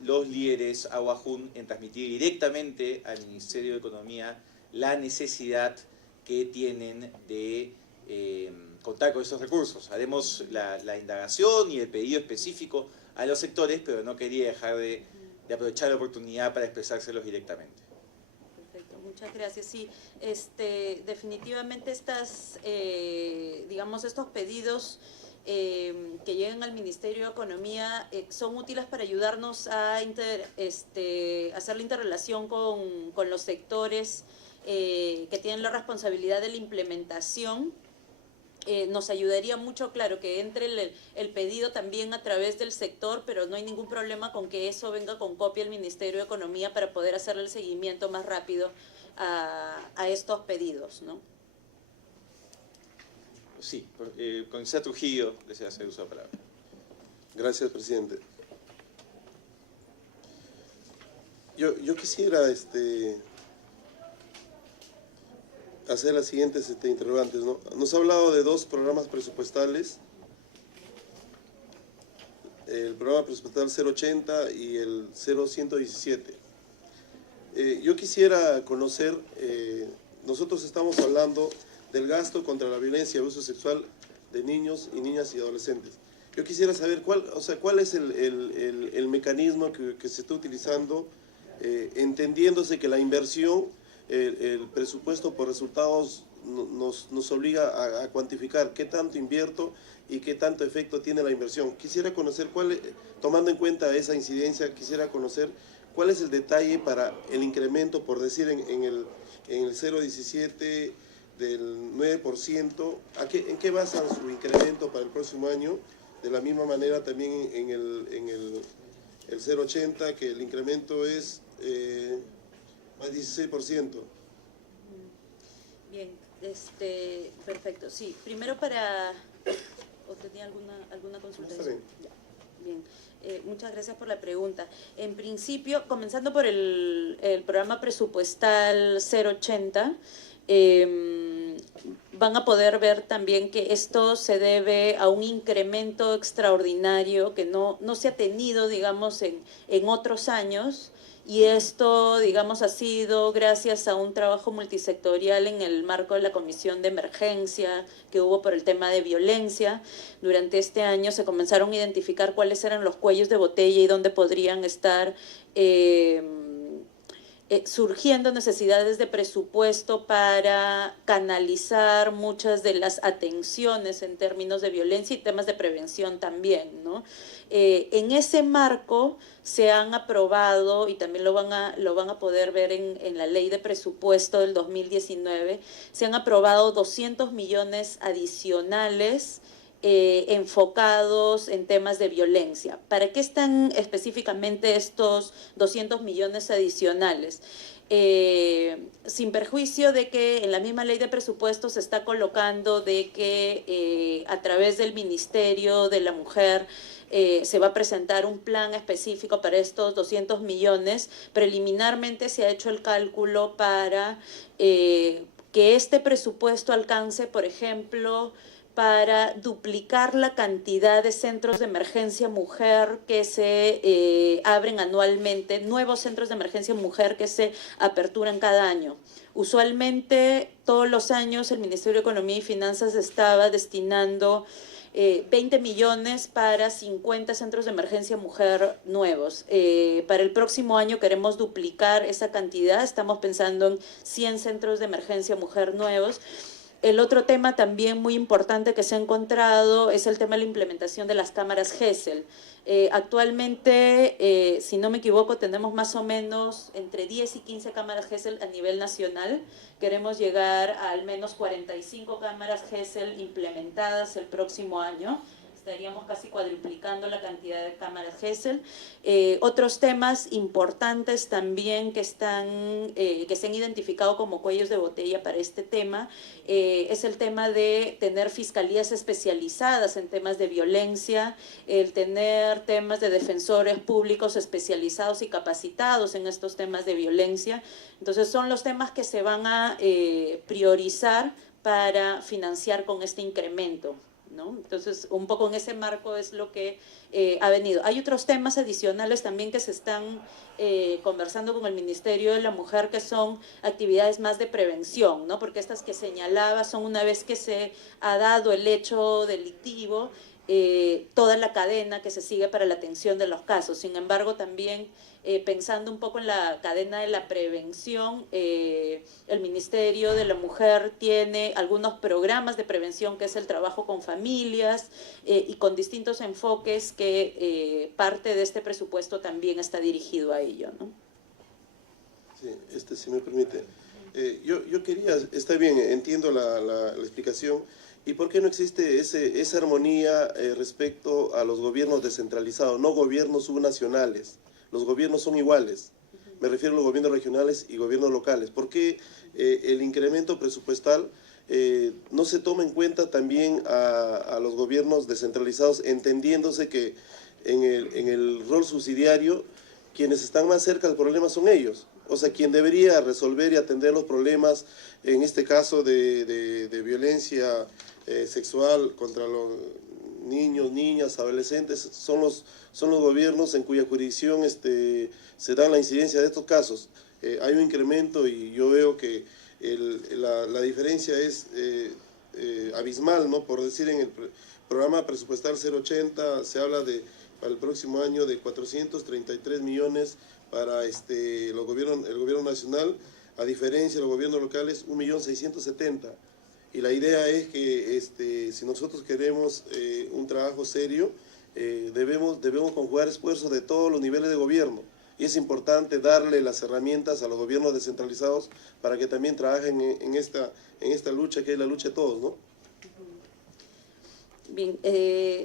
los líderes Aguajún en transmitir directamente al Ministerio de Economía la necesidad que tienen de contar con esos recursos. Haremos la indagación y el pedido específico a los sectores, pero no quería dejar de aprovechar la oportunidad para expresárselos directamente. Perfecto, muchas gracias. Sí, definitivamente digamos, estos pedidos que lleguen al Ministerio de Economía son útiles para ayudarnos a hacer la interrelación con los sectores que tienen la responsabilidad de la implementación. Nos ayudaría mucho, claro, que entre el pedido también a través del sector, pero no hay ningún problema con que eso venga con copia al Ministerio de Economía para poder hacerle el seguimiento más rápido a estos pedidos, ¿no? Sí, Comisar Trujillo desea hacer uso de la palabra. Gracias, presidente. Yo quisiera hacer las siguientes interrogantes, ¿no? Nos ha hablado de dos programas presupuestales, el programa presupuestal 080 y el 0117. Yo quisiera conocer, nosotros estamos hablando del gasto contra la violencia y abuso sexual de niños y niñas y adolescentes. Yo quisiera saber cuál es el mecanismo que se está utilizando, entendiéndose que la inversión, el presupuesto por resultados nos obliga a cuantificar qué tanto invierto y qué tanto efecto tiene la inversión. Quisiera conocer tomando en cuenta esa incidencia, quisiera conocer cuál es el detalle para el incremento, por decir, en el 017 del 9%, ¿en qué basan su incremento para el próximo año? De la misma manera también en el 080, que el incremento es más 16%. Bien, perfecto. Sí, primero ¿o tenía alguna consulta? Está bien. Bien, muchas gracias por la pregunta. En principio, comenzando por el programa presupuestal 080, van a poder ver también que esto se debe a un incremento extraordinario que no se ha tenido, digamos, en otros años, y esto, digamos, ha sido gracias a un trabajo multisectorial en el marco de la Comisión de Emergencia que hubo por el tema de violencia. Durante este año se comenzaron a identificar cuáles eran los cuellos de botella y dónde podrían estar surgiendo necesidades de presupuesto para canalizar muchas de las atenciones en términos de violencia y temas de prevención también, ¿no? En ese marco se han aprobado, y también lo van a poder ver en la ley de presupuesto del 2019, se han aprobado 200 millones adicionales enfocados en temas de violencia. ¿Para qué están específicamente estos 200 millones adicionales? Sin perjuicio de que en la misma ley de presupuestos se está colocando de que a través del Ministerio de la Mujer se va a presentar un plan específico para estos 200 millones, preliminarmente se ha hecho el cálculo para que este presupuesto alcance, por ejemplo, para duplicar la cantidad de centros de emergencia mujer que se abren anualmente, nuevos centros de emergencia mujer que se aperturan cada año. Usualmente, todos los años, el Ministerio de Economía y Finanzas estaba destinando 20 millones para 50 centros de emergencia mujer nuevos. Para el próximo año queremos duplicar esa cantidad, estamos pensando en 100 centros de emergencia mujer nuevos. El otro tema también muy importante que se ha encontrado es el tema de la implementación de las cámaras GESEL. Actualmente, si no me equivoco, tenemos más o menos entre 10 y 15 cámaras GESEL a nivel nacional. Queremos llegar a al menos 45 cámaras GESEL implementadas el próximo año. Estaríamos casi cuadruplicando la cantidad de cámaras GESEL. Otros temas importantes también que se han identificado como cuellos de botella para este tema es el tema de tener fiscalías especializadas en temas de violencia, el tener temas de defensores públicos especializados y capacitados en estos temas de violencia. Entonces son los temas que se van a priorizar para financiar con este incremento, ¿no? Entonces, un poco en ese marco es lo que ha venido. Hay otros temas adicionales también que se están conversando con el Ministerio de la Mujer, que son actividades más de prevención, ¿no? Porque estas que señalaba son una vez que se ha dado el hecho delictivo, toda la cadena que se sigue para la atención de los casos. Sin embargo, también pensando un poco en la cadena de la prevención, el Ministerio de la Mujer tiene algunos programas de prevención, que es el trabajo con familias y con distintos enfoques que parte de este presupuesto también está dirigido a ello, ¿no? Sí, si me permite. Yo quería, está bien, entiendo la explicación. ¿Y por qué no existe esa armonía respecto a los gobiernos descentralizados, no gobiernos subnacionales? Los gobiernos son iguales. Me refiero a los gobiernos regionales y gobiernos locales. ¿Por qué el incremento presupuestal no se toma en cuenta también a los gobiernos descentralizados, entendiéndose que en el rol subsidiario quienes están más cerca del problema son ellos? O sea, quien debería resolver y atender los problemas, en este caso de violencia sexual contra los niños, niñas, adolescentes, son los gobiernos en cuya jurisdicción se da la incidencia de estos casos. Hay un incremento y yo veo que la diferencia es abismal, ¿no? Por decir, en el programa presupuestal 080 se habla para el próximo año de 433 millones para el gobierno nacional, a diferencia de los gobiernos locales, 1.670.000. Y la idea es que si nosotros queremos un trabajo serio, debemos conjugar esfuerzos de todos los niveles de gobierno. Y es importante darle las herramientas a los gobiernos descentralizados para que también trabajen en esta lucha, que es la lucha de todos, ¿no? Bien,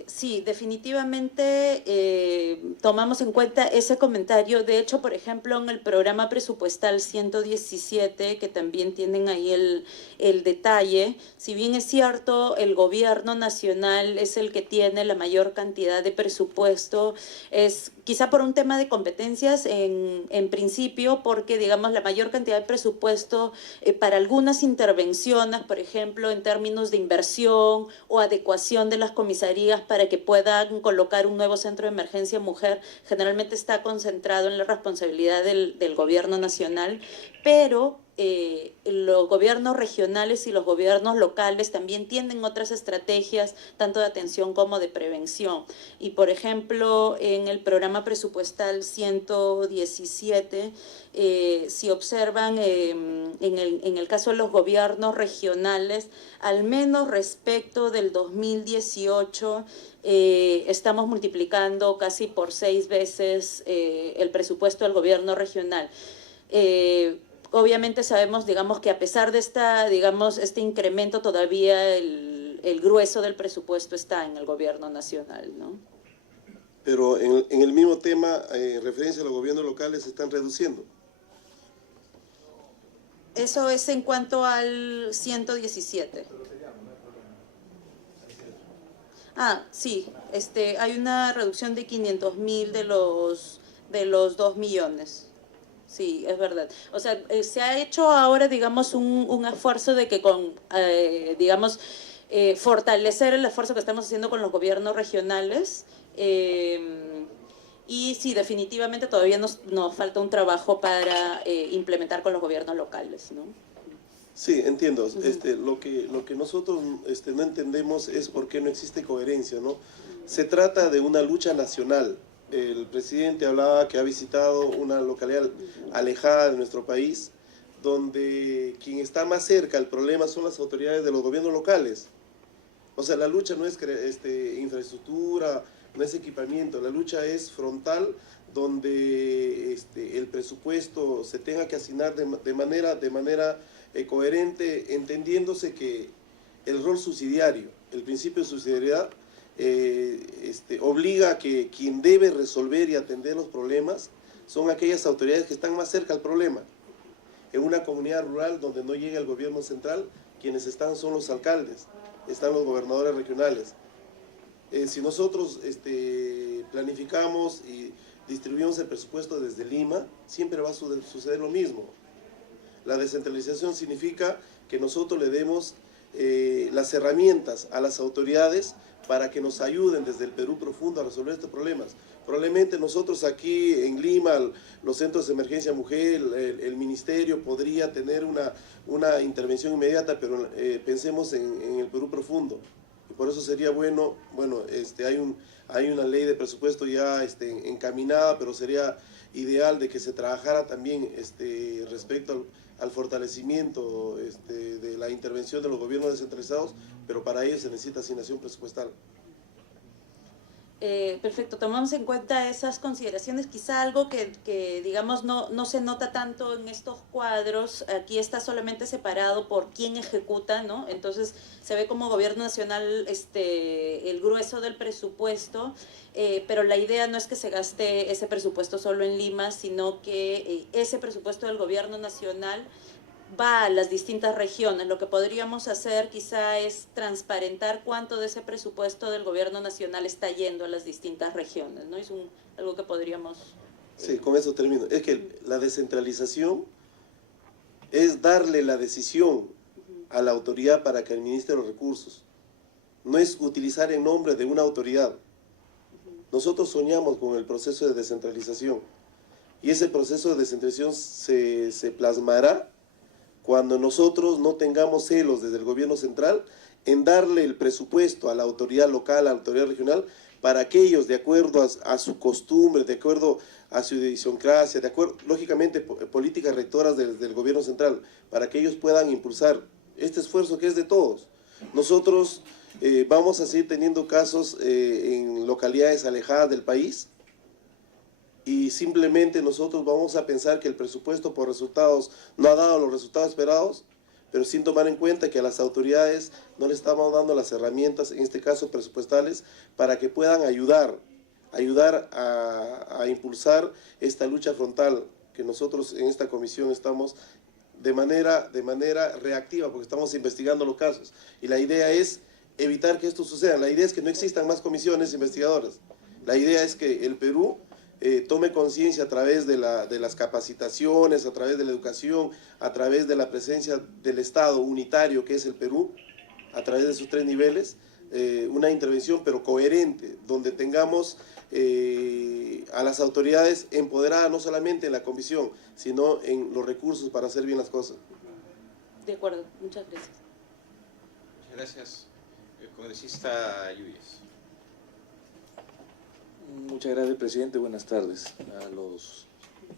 sí, definitivamente tomamos en cuenta ese comentario. De hecho, por ejemplo, en el programa presupuestal 117, que también tienen ahí el detalle, si bien es cierto, el gobierno nacional es el que tiene la mayor cantidad de presupuesto, es quizá por un tema de competencias en principio, porque digamos la mayor cantidad de presupuesto para algunas intervenciones, por ejemplo, en términos de inversión o adecuación de las comisarías para que puedan colocar un nuevo centro de emergencia mujer, generalmente está concentrado en la responsabilidad del gobierno nacional, pero los gobiernos regionales y los gobiernos locales también tienen otras estrategias, tanto de atención como de prevención. Y, por ejemplo, en el programa presupuestal 117, si observan en el caso de los gobiernos regionales, al menos respecto del 2018, estamos multiplicando casi por 6 veces el presupuesto del gobierno regional. Obviamente sabemos, digamos, que a pesar de este incremento, todavía el grueso del presupuesto está en el gobierno nacional, ¿no? Pero en el mismo tema, en referencia a los gobiernos locales, se están reduciendo. Eso es en cuanto al 117. Ah, sí, hay una reducción de 500.000 de los 2 millones. Sí, es verdad. O sea, se ha hecho ahora, digamos, un esfuerzo de que fortalecer el esfuerzo que estamos haciendo con los gobiernos regionales. Y sí, definitivamente todavía nos falta un trabajo para implementar con los gobiernos locales, ¿no? Sí, entiendo. Lo que nosotros no entendemos es por qué no existe coherencia, ¿no? Se trata de una lucha nacional. El presidente hablaba que ha visitado una localidad alejada de nuestro país, donde quien está más cerca al problema son las autoridades de los gobiernos locales. O sea, la lucha no es infraestructura, no es equipamiento, la lucha es frontal, donde el presupuesto se tenga que asignar de manera coherente, entendiéndose que el rol subsidiario, el principio de subsidiariedad, obliga a que quien debe resolver y atender los problemas son aquellas autoridades que están más cerca al problema. En una comunidad rural donde no llega el gobierno central, quienes están son los alcaldes, están los gobernadores regionales. Si nosotros planificamos y distribuimos el presupuesto desde Lima, siempre va a suceder lo mismo. La descentralización significa que nosotros le demos las herramientas a las autoridades para que nos ayuden desde el Perú profundo a resolver estos problemas. Probablemente nosotros aquí en Lima, los centros de emergencia mujer, el ministerio podría tener una intervención inmediata, pero pensemos en el Perú profundo. Y por eso sería bueno, hay una ley de presupuesto ya encaminada, pero sería ideal de que se trabajara también respecto al fortalecimiento de la intervención de los gobiernos descentralizados, pero para ello se necesita asignación presupuestal. Perfecto, tomamos en cuenta esas consideraciones. Quizá algo que digamos, no se nota tanto en estos cuadros, aquí está solamente separado por quién ejecuta, ¿no? Entonces se ve como gobierno nacional el grueso del presupuesto, pero la idea no es que se gaste ese presupuesto solo en Lima, sino que ese presupuesto del gobierno nacional va a las distintas regiones. Lo que podríamos hacer quizá es transparentar cuánto de ese presupuesto del gobierno nacional está yendo a las distintas regiones, ¿no? Es algo que podríamos... Sí, con eso termino. Es que la descentralización es darle la decisión a la autoridad para que administre los recursos. No es utilizar el nombre de una autoridad. Nosotros soñamos con el proceso de descentralización y ese proceso de descentralización se plasmará cuando nosotros no tengamos celos desde el gobierno central en darle el presupuesto a la autoridad local, a la autoridad regional, para que ellos, de acuerdo a su costumbre, de acuerdo a su idiosincrasia, de acuerdo, lógicamente, políticas rectoras del gobierno central, para que ellos puedan impulsar este esfuerzo que es de todos. Nosotros vamos a seguir teniendo casos en localidades alejadas del país, y simplemente nosotros vamos a pensar que el presupuesto por resultados no ha dado los resultados esperados, pero sin tomar en cuenta que a las autoridades no le estamos dando las herramientas, en este caso presupuestales, para que puedan ayudar a impulsar esta lucha frontal que nosotros en esta comisión estamos de manera reactiva, porque estamos investigando los casos. Y la idea es evitar que esto suceda. La idea es que no existan más comisiones investigadoras. La idea es que el Perú tome conciencia a través de las capacitaciones, a través de la educación, a través de la presencia del Estado unitario que es el Perú, a través de sus 3 niveles, una intervención pero coherente, donde tengamos a las autoridades empoderadas no solamente en la comisión, sino en los recursos para hacer bien las cosas. De acuerdo, muchas gracias. Muchas gracias. El congresista Yuyes. Muchas gracias, presidente. Buenas tardes a los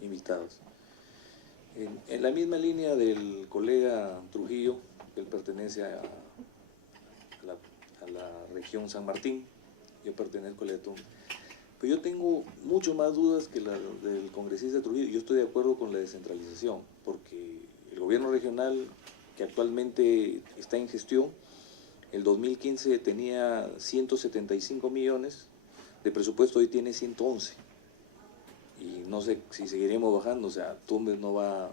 invitados. En la misma línea del colega Trujillo, que él pertenece a la región San Martín, yo pertenezco a Letón, pero yo tengo mucho más dudas que la del congresista Trujillo. Yo estoy de acuerdo con la descentralización, porque el gobierno regional que actualmente está en gestión, el 2015 tenía 175 millones, de presupuesto hoy tiene 111, y no sé si seguiremos bajando, o sea, Tumbes no va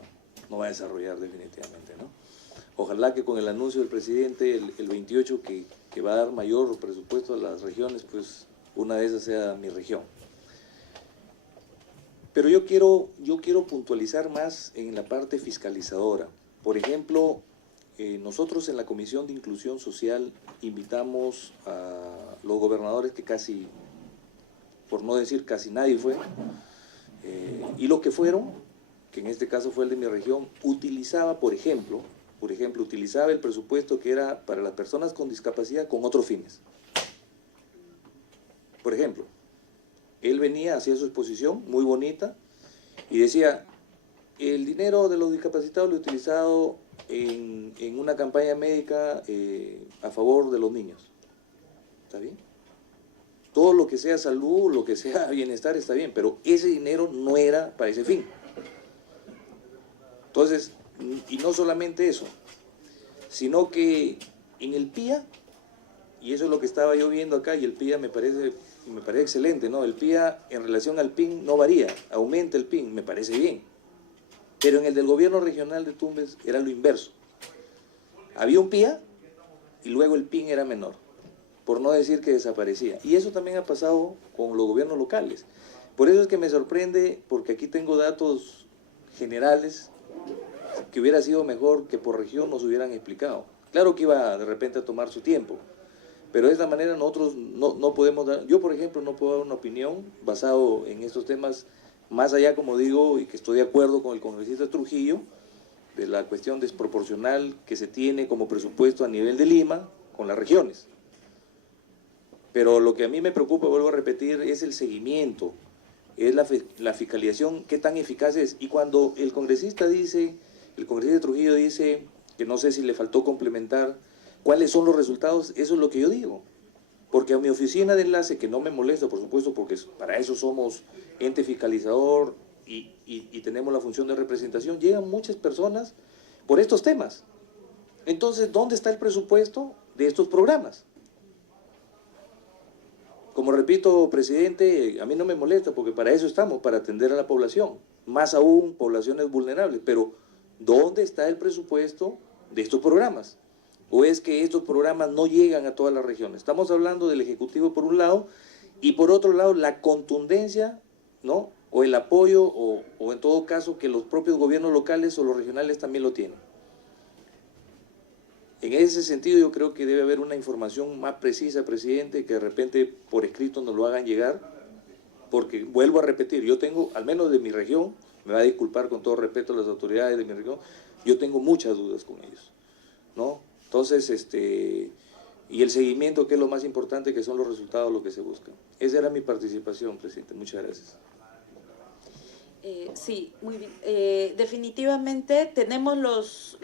a desarrollar definitivamente, ¿no? Ojalá que con el anuncio del presidente, el 28, que va a dar mayor presupuesto a las regiones, pues una de esas sea mi región. Pero yo quiero puntualizar más en la parte fiscalizadora. Por ejemplo, nosotros en la Comisión de Inclusión Social invitamos a los gobernadores, que casi, por no decir casi nadie fue, y los que fueron, que en este caso fue el de mi región, utilizaba, por ejemplo, utilizaba el presupuesto que era para las personas con discapacidad con otros fines. Por ejemplo, él venía, hacía su exposición muy bonita y decía, el dinero de los discapacitados lo he utilizado en una campaña médica a favor de los niños. ¿Está bien? Todo lo que sea salud, lo que sea bienestar está bien, pero ese dinero no era para ese fin. Entonces, y no solamente eso, sino que en el PIA, y eso es lo que estaba yo viendo acá, y el PIA me parece excelente, ¿no? El PIA en relación al PIN no varía, aumenta el PIN, me parece bien. Pero en el del gobierno regional de Tumbes era lo inverso. Había un PIA y luego el PIN era menor, por no decir que desaparecía. Y eso también ha pasado con los gobiernos locales. Por eso es que me sorprende, porque aquí tengo datos generales que hubiera sido mejor que por región nos hubieran explicado. Claro que iba de repente a tomar su tiempo, pero de esta manera nosotros no podemos dar, yo por ejemplo no puedo dar una opinión basado en estos temas, más allá, como digo, y que estoy de acuerdo con el congresista Trujillo, de la cuestión desproporcional que se tiene como presupuesto a nivel de Lima con las regiones. Pero lo que a mí me preocupa, vuelvo a repetir, es el seguimiento, es la fiscalización, qué tan eficaz es. Y cuando el congresista Trujillo dice que no sé si le faltó complementar cuáles son los resultados, eso es lo que yo digo. Porque a mi oficina de enlace, que no me molesta, por supuesto, porque para eso somos ente fiscalizador y tenemos la función de representación, llegan muchas personas por estos temas. Entonces, ¿dónde está el presupuesto de estos programas? Como repito, presidente, a mí no me molesta porque para eso estamos, para atender a la población, más aún poblaciones vulnerables, pero ¿dónde está el presupuesto de estos programas? ¿O es que estos programas no llegan a todas las regiones? Estamos hablando del Ejecutivo por un lado y por otro lado la contundencia, ¿no? O el apoyo o en todo caso que los propios gobiernos locales o los regionales también lo tienen. En ese sentido yo creo que debe haber una información más precisa, presidente, que de repente por escrito nos lo hagan llegar, porque vuelvo a repetir, yo tengo, al menos de mi región, me va a disculpar con todo respeto a las autoridades de mi región, yo tengo muchas dudas con ellos, ¿no? Entonces, y el seguimiento, que es lo más importante, que son los resultados lo que se busca. Esa era mi participación, presidente. Muchas gracias. Sí, muy bien. Definitivamente tenemos los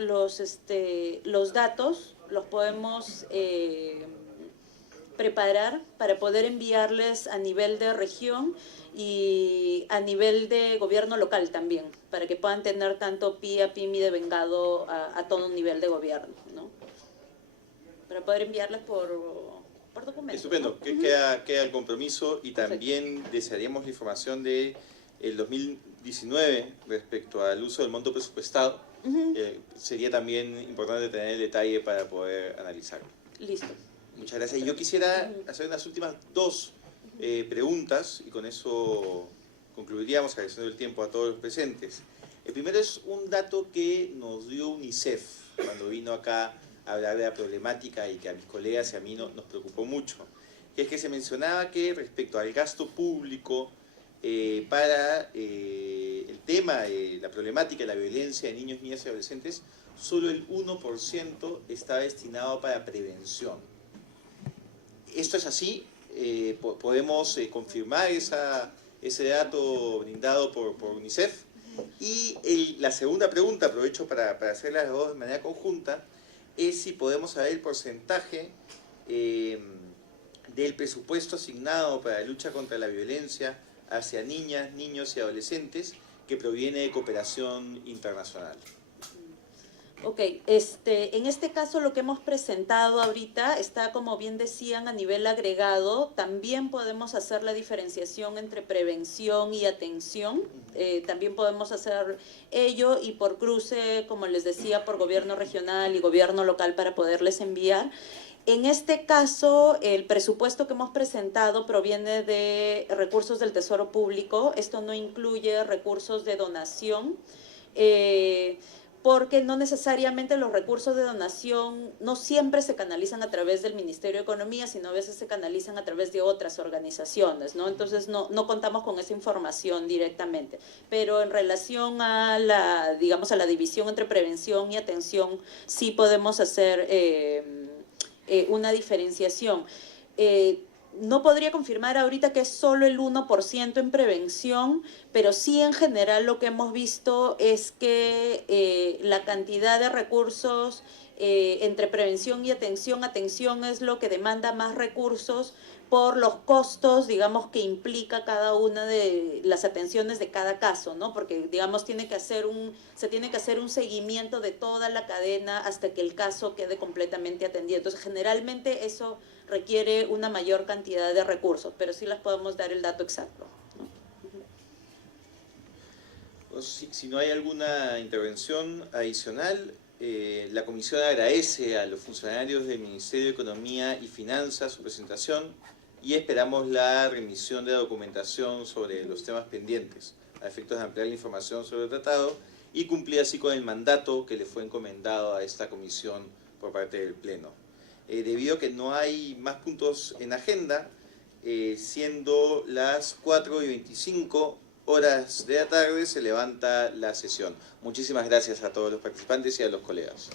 datos, los podemos preparar para poder enviarles a nivel de región y a nivel de gobierno local también, para que puedan tener tanto PIA, PYMI devengado a todo nivel de gobierno, ¿no? Para poder enviarles por documento. Estupendo, ¿no? que queda el compromiso y también desearíamos la información de el 2019 respecto al uso del monto presupuestado. Sería también importante tener el detalle para poder analizarlo. Listo. Muchas gracias. Y yo quisiera hacer unas últimas dos preguntas y con eso concluiríamos agradeciendo el tiempo a todos los presentes. El primero es un dato que nos dio UNICEF cuando vino acá a hablar de la problemática y que a mis colegas y a mí nos preocupó mucho, que es que se mencionaba que respecto al gasto público para el tema de la problemática de la violencia de niños, niñas y adolescentes, solo el 1% está destinado para prevención. ¿Esto es así? ¿Podemos confirmar ese dato brindado por UNICEF? Y la segunda pregunta, aprovecho para hacerlas las dos de manera conjunta, es si podemos saber el porcentaje del presupuesto asignado para la lucha contra la violencia hacia niñas, niños y adolescentes que proviene de cooperación internacional. Ok, en este caso lo que hemos presentado ahorita está, como bien decían, a nivel agregado. También podemos hacer la diferenciación entre prevención y atención. También podemos hacer ello y por cruce, como les decía, por gobierno regional y gobierno local para poderles enviar. En este caso, el presupuesto que hemos presentado proviene de recursos del Tesoro Público. Esto no incluye recursos de donación, porque no necesariamente los recursos de donación no siempre se canalizan a través del Ministerio de Economía, sino a veces se canalizan a través de otras organizaciones, ¿no? Entonces no contamos con esa información directamente. Pero en relación a digamos, a la división entre prevención y atención, sí podemos hacer una diferenciación. No podría confirmar ahorita que es solo el 1% en prevención, pero sí en general lo que hemos visto es que la cantidad de recursos entre prevención y atención es lo que demanda más recursos por los costos, digamos, que implica cada una de las atenciones de cada caso, ¿no? Porque, digamos, se tiene que hacer un seguimiento de toda la cadena hasta que el caso quede completamente atendido. Entonces, generalmente eso requiere una mayor cantidad de recursos, pero sí les podemos dar el dato exacto, ¿no? Si no hay alguna intervención adicional, la Comisión agradece a los funcionarios del Ministerio de Economía y Finanzas su presentación y esperamos la remisión de documentación sobre los temas pendientes a efectos de ampliar la información sobre el tratado y cumplir así con el mandato que le fue encomendado a esta comisión por parte del Pleno. Debido a que no hay más puntos en agenda, siendo las 4:25 horas de la tarde, se levanta la sesión. Muchísimas gracias a todos los participantes y a los colegas.